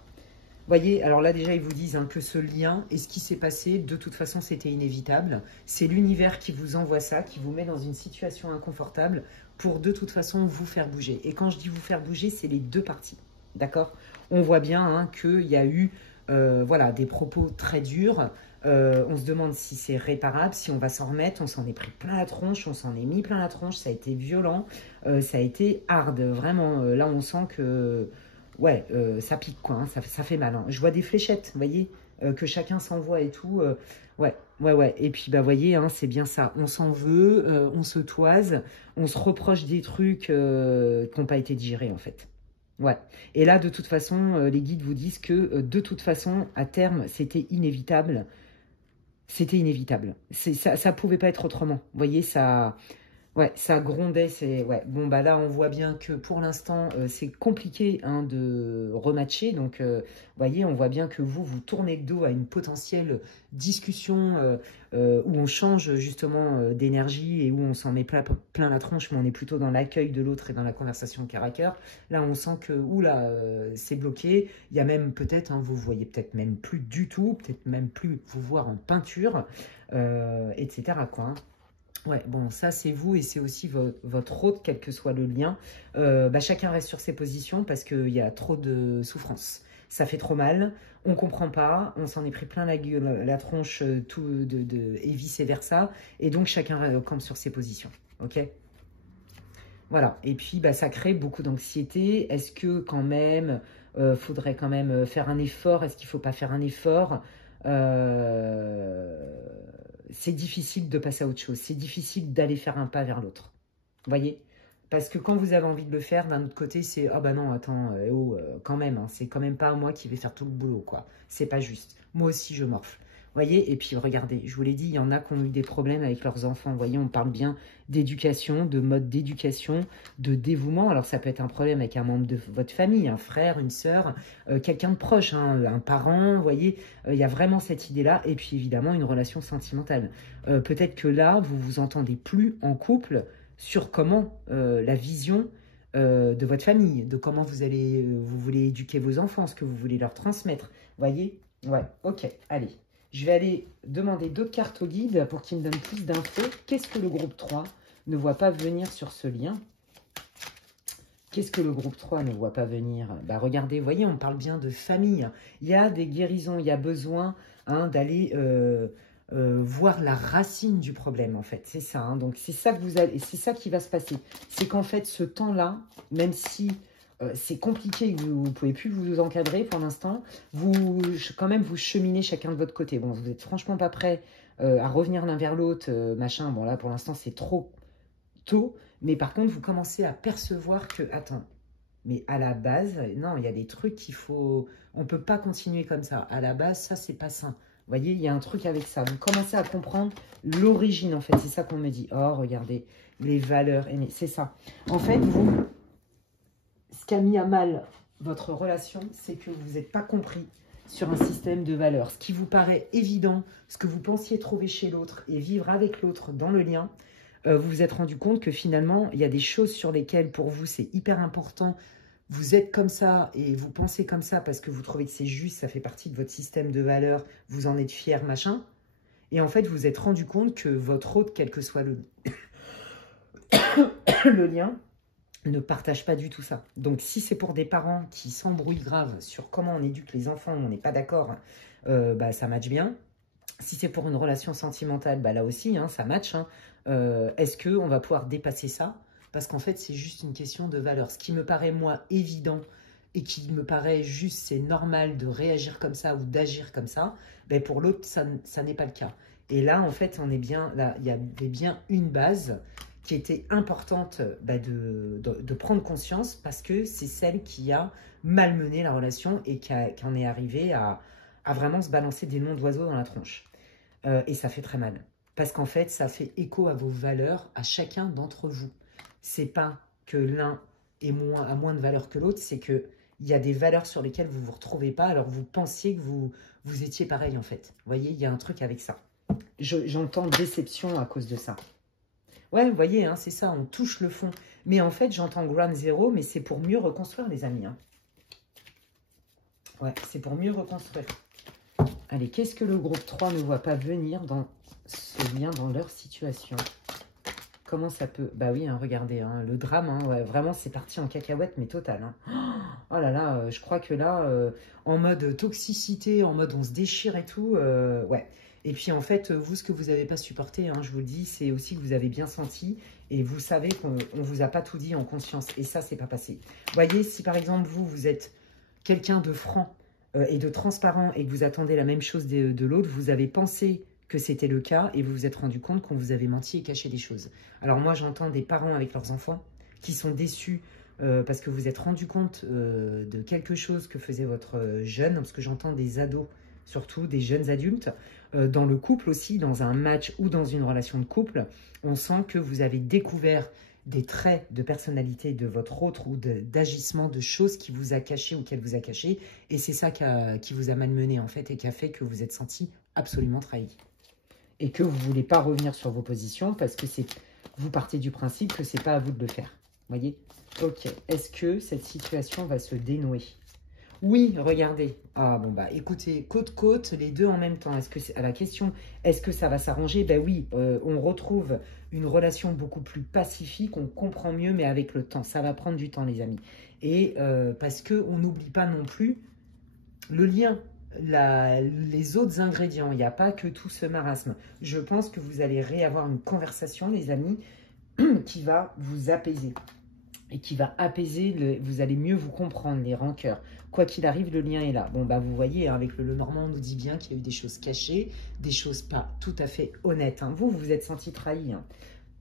Voyez, alors là déjà ils vous disent hein, que ce lien et ce qui s'est passé, de toute façon c'était inévitable. C'est l'univers qui vous envoie ça, qui vous met dans une situation inconfortable pour de toute façon vous faire bouger. Et quand je dis vous faire bouger, c'est les deux parties, d'accord? On voit bien hein, qu'il y a eu voilà, des propos très durs. On se demande si c'est réparable, si on va s'en remettre. On s'en est pris plein la tronche, on s'en est mis plein la tronche. Ça a été violent, ça a été hard. Vraiment, là on sent que... Ouais, ça pique quoi, hein, ça fait mal. Hein. Je vois des fléchettes, vous voyez, que chacun s'envoie et tout. Ouais. Et puis, bah, vous voyez, hein, c'est bien ça. On s'en veut, on se toise, on se reproche des trucs qui n'ont pas été digérés, en fait. Ouais. Et là, de toute façon, les guides vous disent que, de toute façon, à terme, c'était inévitable. C'était inévitable. Ça pouvait pas être autrement. Vous voyez, ça... Ouais, ça grondait, ouais. Bon, bah là, on voit bien que pour l'instant, c'est compliqué hein, de rematcher. Donc, vous voyez, on voit bien que vous tournez le dos à une potentielle discussion où on change justement d'énergie et où on s'en met plein la tronche, mais on est plutôt dans l'accueil de l'autre et dans la conversation cœur à cœur. Là, on sent que, oula, c'est bloqué. Il y a même peut-être, hein, vous voyez peut-être même plus du tout, peut-être même plus vous voir en peinture, etc. quoi, hein. Ouais, bon, ça c'est vous et c'est aussi votre hôte, quel que soit le lien. Bah, chacun reste sur ses positions parce qu'il y a trop de souffrance. Ça fait trop mal, on comprend pas, on s'en est pris plein la tronche et vice-versa. Et donc chacun campe sur ses positions, ok? Voilà, et puis bah, ça crée beaucoup d'anxiété. Est-ce que quand même, faudrait quand même faire un effort? Est-ce qu'il ne faut pas faire un effort? C'est difficile de passer à autre chose. C'est difficile d'aller faire un pas vers l'autre. Vous voyez? Parce que quand vous avez envie de le faire, d'un autre côté, c'est « Ah bah non, attends, quand même, hein, c'est quand même pas moi qui vais faire tout le boulot, quoi. C'est pas juste. Moi aussi, je morfle. » Vous voyez? Et puis, regardez, je vous l'ai dit, il y en a qui ont eu des problèmes avec leurs enfants. Vous voyez, on parle bien d'éducation, de mode d'éducation, de dévouement. Alors, ça peut être un problème avec un membre de votre famille, un frère, une sœur, quelqu'un de proche, hein, un parent. Vous voyez, il y a vraiment cette idée-là. Et puis, évidemment, une relation sentimentale. Peut-être que là, vous vous entendez plus en couple sur comment la vision de votre famille, de comment vous voulez éduquer vos enfants, ce que vous voulez leur transmettre. Vous voyez? Ouais, ok, allez. Je vais aller demander d'autres cartes au guide pour qu'ils me donnent plus d'infos. Qu'est-ce que le groupe 3 ne voit pas venir sur ce lien? Qu'est-ce que le groupe 3 ne voit pas venir? Bah regardez, vous voyez, on parle bien de famille. Il y a des guérisons, il y a besoin hein, d'aller voir la racine du problème, en fait. C'est ça, hein. Donc c'est ça que c'est ça qui va se passer. C'est qu'en fait, ce temps-là, même si... c'est compliqué, vous ne pouvez plus vous encadrer pour l'instant. Quand même, vous cheminez chacun de votre côté. Bon, vous n'êtes franchement pas prêts à revenir l'un vers l'autre, machin. Bon, là, pour l'instant, c'est trop tôt. Mais par contre, vous commencez à percevoir que, attends, mais à la base, non, il y a des trucs qu'il faut... On ne peut pas continuer comme ça. À la base, ça, c'est pas sain. Vous voyez, il y a un truc avec ça. Vous commencez à comprendre l'origine, en fait. C'est ça qu'on me dit. Oh, regardez, les valeurs. C'est ça. En fait, ce qui a mis à mal votre relation, c'est que vous n'êtes pas compris sur un système de valeurs. Ce qui vous paraît évident, ce que vous pensiez trouver chez l'autre et vivre avec l'autre dans le lien, vous vous êtes rendu compte que finalement, il y a des choses sur lesquelles pour vous, c'est hyper important. Vous êtes comme ça et vous pensez comme ça parce que vous trouvez que c'est juste, ça fait partie de votre système de valeurs, vous en êtes fier, machin. Et en fait, vous vous êtes rendu compte que votre autre, quel que soit le lien, ne partage pas du tout ça. Donc, si c'est pour des parents qui s'embrouillent grave sur comment on éduque les enfants, on n'est pas d'accord, bah, ça matche bien. Si c'est pour une relation sentimentale, bah, là aussi, hein, ça match. Hein. Est-ce qu'on va pouvoir dépasser ça? Parce qu'en fait, c'est juste une question de valeur. Ce qui me paraît, moi, évident et qui me paraît juste, c'est normal de réagir comme ça ou d'agir comme ça, ben pour l'autre, ça n'est pas le cas. Et là, en fait, on est bien, là, il y avait bien une base qui était importante de prendre conscience parce que c'est celle qui a malmené la relation et qui en est arrivée à vraiment se balancer des noms d'oiseaux dans la tronche. Et ça fait très mal. Parce qu'en fait, ça fait écho à vos valeurs, à chacun d'entre vous. C'est pas que l'un a moins de valeur que l'autre, c'est qu'il y a des valeurs sur lesquelles vous ne vous retrouvez pas, alors vous pensiez que vous étiez pareil en fait. Vous voyez, il y a un truc avec ça. J'entends déception à cause de ça. Ouais, vous voyez, hein, c'est ça, on touche le fond. Mais en fait, j'entends ground zero, mais c'est pour mieux reconstruire, les amis. Hein. Ouais, c'est pour mieux reconstruire. Allez, qu'est-ce que le groupe 3 ne voit pas venir dans ce lien, dans leur situation? Comment ça peut... Bah oui, hein, regardez, hein, le drame, hein, ouais, vraiment, c'est parti en cacahuète, mais total. Hein. Oh là là, je crois que là, en mode toxicité, en mode on se déchire et tout, ouais. Et puis en fait, vous, ce que vous n'avez pas supporté, hein, je vous le dis, c'est aussi que vous avez bien senti et vous savez qu'on ne vous a pas tout dit en conscience. Et ça, c'est pas passé. Vous voyez, si par exemple, vous êtes quelqu'un de franc et de transparent et que vous attendez la même chose de l'autre, vous avez pensé que c'était le cas et vous vous êtes rendu compte qu'on vous avait menti et caché des choses. Alors moi, j'entends des parents avec leurs enfants qui sont déçus parce que vous êtes rendu compte de quelque chose que faisait votre jeune, parce que j'entends des ados, surtout des jeunes adultes, dans le couple aussi, dans un match ou dans une relation de couple, on sent que vous avez découvert des traits de personnalité de votre autre ou d'agissement, de choses qui vous a caché ou qu'elle vous a caché, et c'est ça qui vous a malmené en fait et qui a fait que vous êtes senti absolument trahi. Et que vous ne voulez pas revenir sur vos positions parce que vous partez du principe que ce n'est pas à vous de le faire. Vous voyez? Ok. Est-ce que cette situation va se dénouer? Oui, regardez. Ah bon, bah écoutez, côte-côte, les deux en même temps. Est-ce que à la question, est-ce que ça va s'arranger? Ben oui, on retrouve une relation beaucoup plus pacifique, on comprend mieux, mais avec le temps. Ça va prendre du temps, les amis. Et parce qu'on n'oublie pas non plus le lien. Les autres ingrédients, il n'y a pas que tout ce marasme. Je pense que vous allez réavoir une conversation, les amis, qui va vous apaiser. Et qui va apaiser, vous allez mieux vous comprendre, les rancœurs. Quoi qu'il arrive, le lien est là. Bon, bah vous voyez, hein, avec le Normand, on nous dit bien qu'il y a eu des choses cachées, des choses pas tout à fait honnêtes. Hein. Vous vous êtes senti trahi. Hein.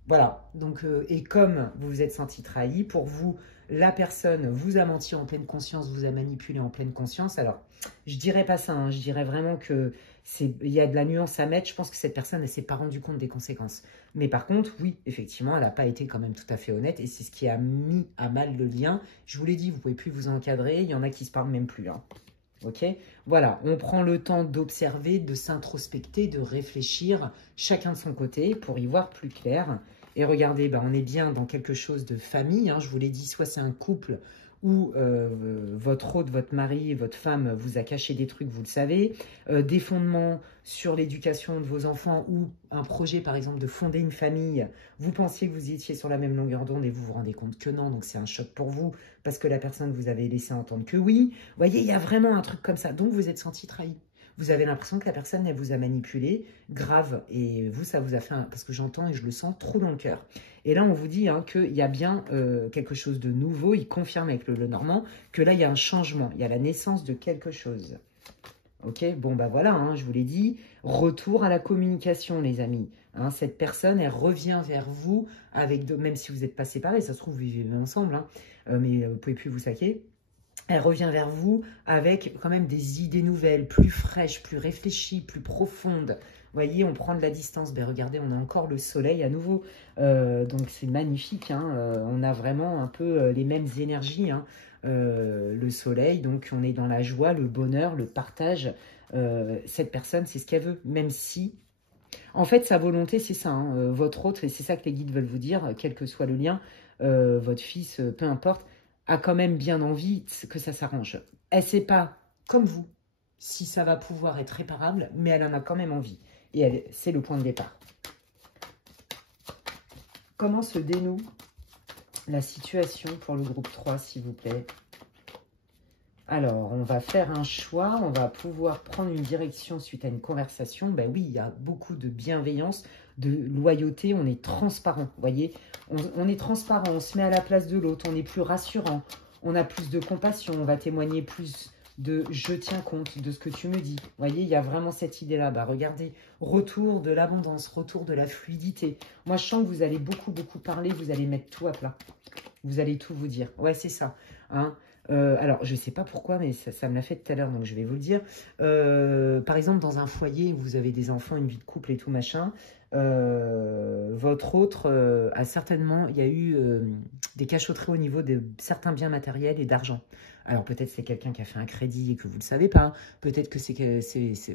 Voilà, donc, et comme vous vous êtes senti trahi, pour vous, la personne vous a menti en pleine conscience, vous a manipulé en pleine conscience. Alors, je dirais pas ça, hein, je dirais vraiment que il y a de la nuance à mettre. Je pense que cette personne, elle s'est pas rendue compte des conséquences. Mais par contre, oui, effectivement, elle n'a pas été quand même tout à fait honnête et c'est ce qui a mis à mal le lien. Je vous l'ai dit, vous pouvez plus vous encadrer, il y en a qui se parlent même plus. Hein. Ok, voilà, on prend le temps d'observer, de s'introspecter, de réfléchir, chacun de son côté, pour y voir plus clair. Et regardez, bah, on est bien dans quelque chose de famille. Hein, je vous l'ai dit, soit c'est un couple où votre hôte, votre mari, votre femme vous a caché des trucs, vous le savez. Des fondements sur l'éducation de vos enfants ou un projet, par exemple, de fonder une famille. Vous pensiez que vous étiez sur la même longueur d'onde et vous vous rendez compte que non. Donc, c'est un choc pour vous parce que la personne vous avait laissé entendre que oui. Vous voyez, il y a vraiment un truc comme ça. Donc, vous êtes senti trahi. Vous avez l'impression que la personne, elle vous a manipulé, grave. Et vous, ça vous a fait, parce que j'entends et je le sens, trop dans le cœur. Et là, on vous dit hein, qu'il y a bien quelque chose de nouveau. Il confirme avec le Normand que là, il y a un changement. Il y a la naissance de quelque chose. Ok, bon, bah voilà, hein, je vous l'ai dit. Retour à la communication, les amis. Hein, cette personne, elle revient vers vous, avec même si vous n'êtes pas séparés, ça se trouve, vous vivez même ensemble, hein, mais vous ne pouvez plus vous saquer. Elle revient vers vous avec quand même des idées nouvelles, plus fraîches, plus réfléchies, plus profondes. Vous voyez, on prend de la distance. Ben regardez, on a encore le soleil à nouveau. Donc, c'est magnifique. Hein. On a vraiment un peu les mêmes énergies. Hein. le soleil. Donc, on est dans la joie, le bonheur, le partage. Cette personne, c'est ce qu'elle veut, même si... En fait, sa volonté, c'est ça, hein, votre autre, et c'est ça que les guides veulent vous dire, quel que soit le lien, votre fils, peu importe, a quand même bien envie que ça s'arrange. Elle ne sait pas, comme vous, si ça va pouvoir être réparable, mais elle en a quand même envie. Et c'est le point de départ. Comment se dénoue la situation pour le groupe 3, s'il vous plaît? Alors, on va faire un choix, on va pouvoir prendre une direction suite à une conversation. Ben oui, il y a beaucoup de bienveillance, de loyauté, on est transparent, vous voyez, on est transparent, on se met à la place de l'autre, on est plus rassurant, on a plus de compassion, on va témoigner plus de « je tiens compte de ce que tu me dis ». Vous voyez, il y a vraiment cette idée-là. Bah, regardez, retour de l'abondance, retour de la fluidité. Moi, je sens que vous allez beaucoup parler, vous allez mettre tout à plat. Vous allez tout vous dire. Ouais, c'est ça. Hein. Alors, je ne sais pas pourquoi, mais ça me l'a fait tout à l'heure, donc je vais vous le dire. Par exemple, dans un foyer où vous avez des enfants, une vie de couple et tout machin, votre autre a certainement, il y a eu des cachotteries au niveau de certains biens matériels et d'argent. Alors peut-être c'est quelqu'un qui a fait un crédit et que vous ne le savez pas. Peut-être que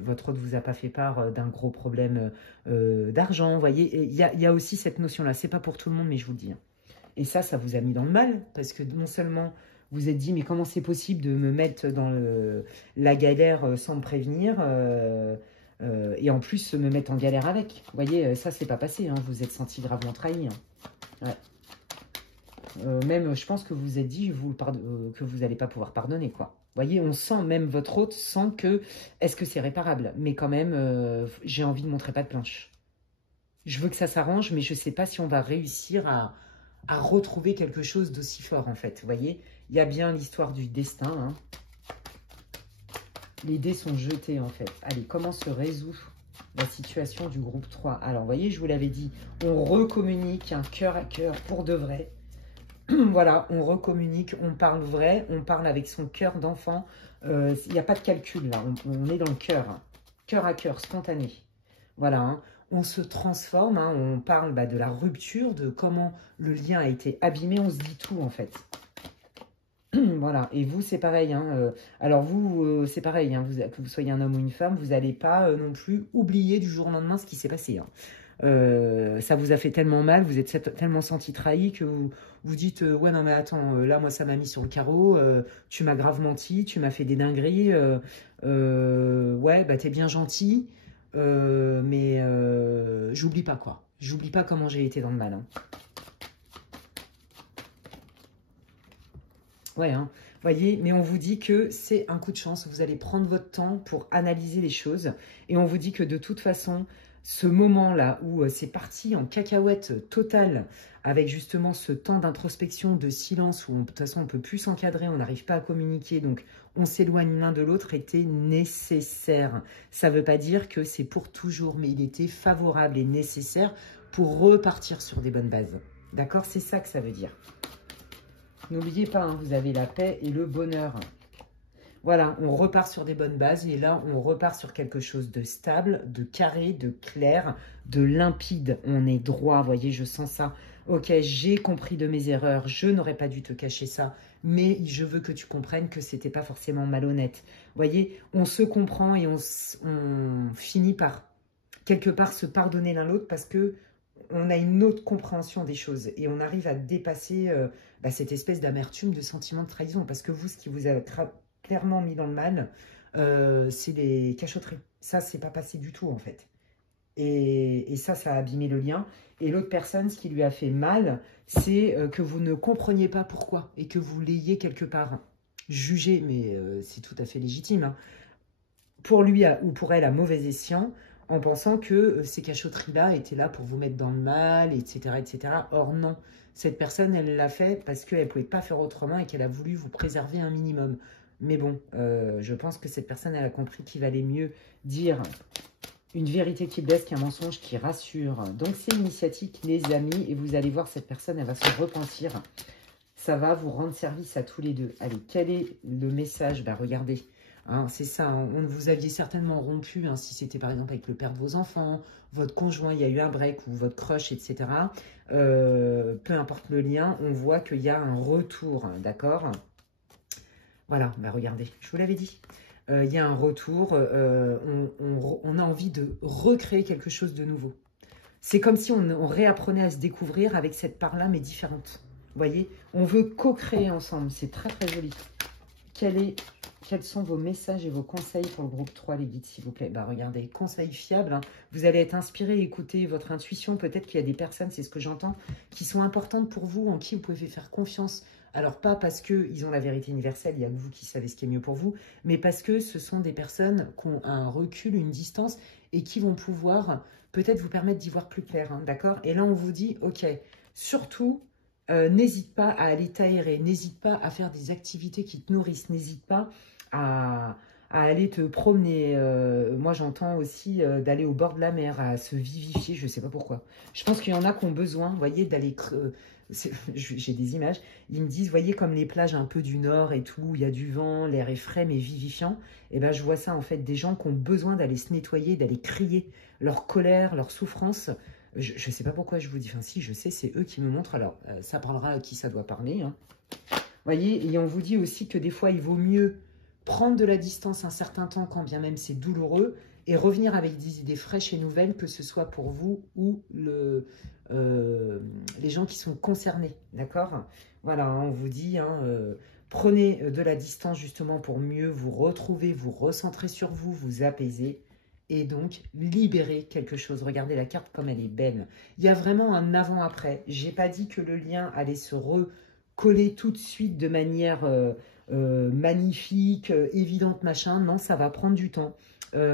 votre autre ne vous a pas fait part d'un gros problème d'argent. Vous voyez, il y a aussi cette notion-là. Ce n'est pas pour tout le monde, mais je vous le dis. Hein. Et ça vous a mis dans le mal, parce que non seulement vous êtes dit, mais comment c'est possible de me mettre dans la galère sans me prévenir et en plus me mettre en galère avec. Vous voyez, ça, c'est pas passé. Hein, vous vous êtes senti gravement trahi. Hein. Ouais. Même, je pense que vous vous êtes dit que vous n'allez pas pouvoir pardonner, quoi. Vous voyez, on sent, même votre hôte sent que, est-ce que c'est réparable? Mais quand même, j'ai envie de montrer pas de planche. Je veux que ça s'arrange, mais je ne sais pas si on va réussir à retrouver quelque chose d'aussi fort, en fait. Vous voyez, il y a bien l'histoire du destin. Hein. Les dés sont jetés, en fait. Allez, comment se résout la situation du groupe 3? Alors, vous voyez, je vous l'avais dit, on recommunique un cœur à cœur pour de vrai. Voilà, on recommunique, on parle vrai, on parle avec son cœur d'enfant. Il n'y a pas de calcul, là. On est dans le cœur. Hein. Cœur à cœur, spontané. Voilà, hein. On se transforme, hein. On parle de la rupture, de comment le lien a été abîmé. On se dit tout, en fait. Voilà, et vous, c'est pareil. Hein. Alors, vous, c'est pareil. Hein. Que vous soyez un homme ou une femme, vous n'allez pas non plus oublier du jour au lendemain ce qui s'est passé. Hein. Ça vous a fait tellement mal, vous êtes tellement senti trahi que vous dites ouais non mais attends, là moi ça m'a mis sur le carreau, tu m'as grave menti, tu m'as fait des dingueries, ouais bah t'es bien gentil, mais j'oublie pas quoi, j'oublie pas comment j'ai été dans le mal. Hein. Ouais, hein. Voyez, mais on vous dit que c'est un coup de chance, vous allez prendre votre temps pour analyser les choses, et on vous dit que de toute façon, ce moment-là où c'est parti en cacahuète totale, avec justement ce temps d'introspection, de silence, où de toute façon on ne peut plus s'encadrer, on n'arrive pas à communiquer, donc on s'éloigne l'un de l'autre, était nécessaire. Ça ne veut pas dire que c'est pour toujours, mais il était favorable et nécessaire pour repartir sur des bonnes bases. D'accord? C'est ça que ça veut dire. N'oubliez pas, hein, vous avez la paix et le bonheur. Voilà, on repart sur des bonnes bases et là, on repart sur quelque chose de stable, de carré, de clair, de limpide. On est droit, vous voyez, je sens ça. Ok, j'ai compris de mes erreurs, je n'aurais pas dû te cacher ça, mais je veux que tu comprennes que c'était pas forcément malhonnête. Vous voyez, on se comprend et on finit par, quelque part, se pardonner l'un l'autre parce que on a une autre compréhension des choses et on arrive à dépasser cette espèce d'amertume, de sentiment de trahison. Parce que vous, ce qui vous a clairement mis dans le mal, c'est les cachotteries. Ça, c'est pas passé du tout, en fait. Et ça a abîmé le lien. Et l'autre personne, ce qui lui a fait mal, c'est que vous ne compreniez pas pourquoi et que vous l'ayez quelque part jugé, mais c'est tout à fait légitime, hein, pour lui ou pour elle à mauvais escient, en pensant que ces cachotteries-là étaient là pour vous mettre dans le mal, etc., etc. Or, non. Cette personne, elle l'a fait parce qu'elle ne pouvait pas faire autrement et qu'elle a voulu vous préserver un minimum. Mais bon, je pense que cette personne, elle a compris qu'il valait mieux dire une vérité qui blesse qu'un mensonge qui rassure. Donc, c'est initiatique, les amis, et vous allez voir, cette personne, elle va se repentir. Ça va vous rendre service à tous les deux. Allez, quel est le message? Regardez. Hein, c'est ça, hein. Vous aviez certainement rompu, hein, si c'était par exemple avec le père de vos enfants, votre conjoint, il y a eu un break ou votre crush, etc. Peu importe le lien, on voit qu'il y a un retour, hein, d'accord? Voilà, bah regardez, je vous l'avais dit. Il y a un retour, on a envie de recréer quelque chose de nouveau. C'est comme si on réapprenait à se découvrir avec cette part-là, mais différente. Vous voyez, on veut co-créer ensemble. C'est très, très joli. Quels sont vos messages et vos conseils pour le groupe 3, les guides, s'il vous plaît? Bah, regardez, conseils fiables. Hein. Vous allez être inspiré, écouter votre intuition. Peut-être qu'il y a des personnes, c'est ce que j'entends, qui sont importantes pour vous, en qui vous pouvez faire confiance. Alors, pas parce qu'ils ont la vérité universelle, il y a que vous qui savez ce qui est mieux pour vous, mais parce que ce sont des personnes qui ont un recul, une distance, et qui vont pouvoir peut-être vous permettre d'y voir plus clair, hein, d'accord? Et là, on vous dit, ok, surtout, n'hésite pas à aller t'aérer, n'hésite pas à faire des activités qui te nourrissent, n'hésite pas à aller te promener. Moi, j'entends aussi d'aller au bord de la mer, à se vivifier, je ne sais pas pourquoi. Je pense qu'il y en a qui ont besoin, vous voyez, d'aller... J'ai des images, ils me disent, voyez, comme les plages un peu du nord et tout, où il y a du vent, l'air est frais mais vivifiant. Et ben je vois ça, en fait, des gens qui ont besoin d'aller se nettoyer, d'aller crier leur colère, leur souffrance. Je ne sais pas pourquoi je vous dis, enfin si, je sais, c'est eux qui me montrent. Alors, ça prendra à qui ça doit parler. Hein. Voyez, et on vous dit aussi que des fois, il vaut mieux prendre de la distance un certain temps, quand bien même c'est douloureux, et revenir avec des idées fraîches et nouvelles, que ce soit pour vous ou les gens qui sont concernés, d'accord? Voilà, hein, on vous dit, hein, prenez de la distance justement pour mieux vous retrouver, vous recentrer sur vous, vous apaiser, et donc libérer quelque chose. Regardez la carte comme elle est belle. Il y a vraiment un avant-après. J'ai pas dit que le lien allait se recoller tout de suite de manière... magnifique, évidente, machin. Non, ça va prendre du temps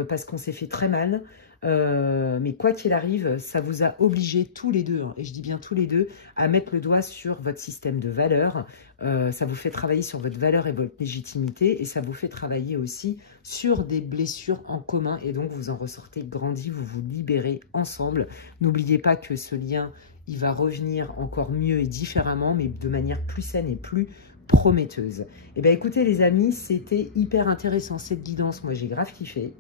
parce qu'on s'est fait très mal. Mais quoi qu'il arrive, ça vous a obligé tous les deux, hein, et je dis bien tous les deux, à mettre le doigt sur votre système de valeurs. Ça vous fait travailler sur votre valeur et votre légitimité, et ça vous fait travailler aussi sur des blessures en commun, et donc vous en ressortez grandi, vous vous libérez ensemble. N'oubliez pas que ce lien, il va revenir encore mieux et différemment, mais de manière plus saine et plus prometteuse. Eh bien, écoutez les amis, c'était hyper intéressant cette guidance. Moi, j'ai grave kiffé.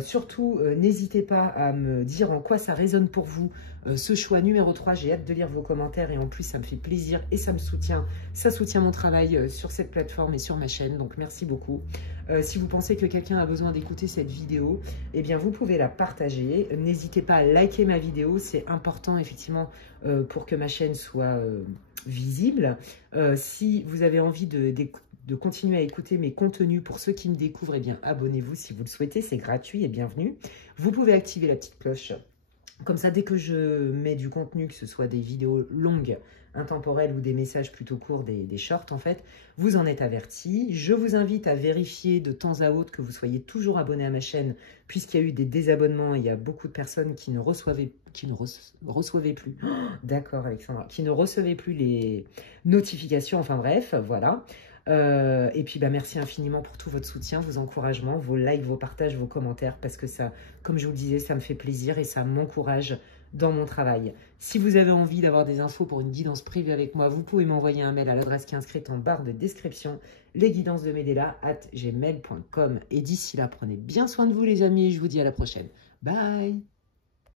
Surtout, n'hésitez pas à me dire en quoi ça résonne pour vous ce choix numéro 3. J'ai hâte de lire vos commentaires, et en plus, ça me fait plaisir et ça me soutient. Ça soutient mon travail sur cette plateforme et sur ma chaîne. Donc, merci beaucoup. Si vous pensez que quelqu'un a besoin d'écouter cette vidéo, eh bien, vous pouvez la partager. N'hésitez pas à liker ma vidéo. C'est important, effectivement, pour que ma chaîne soit... visible. Si vous avez envie de continuer à écouter mes contenus, pour ceux qui me découvrent, eh bien abonnez-vous si vous le souhaitez, c'est gratuit et bienvenue. Vous pouvez activer la petite cloche, comme ça dès que je mets du contenu, que ce soit des vidéos longues, intemporelles ou des messages plutôt courts, des shorts en fait, vous en êtes avertis. Je vous invite à vérifier de temps à autre que vous soyez toujours abonné à ma chaîne, puisqu'il y a eu des désabonnements, il y a beaucoup de personnes qui ne recevaient plus, oh, d'accord Alexandra, qui ne recevaient plus les notifications, enfin bref, voilà. Et puis bah, merci infiniment pour tout votre soutien, vos encouragements, vos likes, vos partages, vos commentaires, parce que ça, comme je vous le disais, ça me fait plaisir et ça m'encourage dans mon travail. Si vous avez envie d'avoir des infos pour une guidance privée avec moi, vous pouvez m'envoyer un mail à l'adresse qui est inscrite en barre de description, lesguidancesdemedela@gmail.com. Et d'ici là, prenez bien soin de vous les amis, et je vous dis à la prochaine. Bye!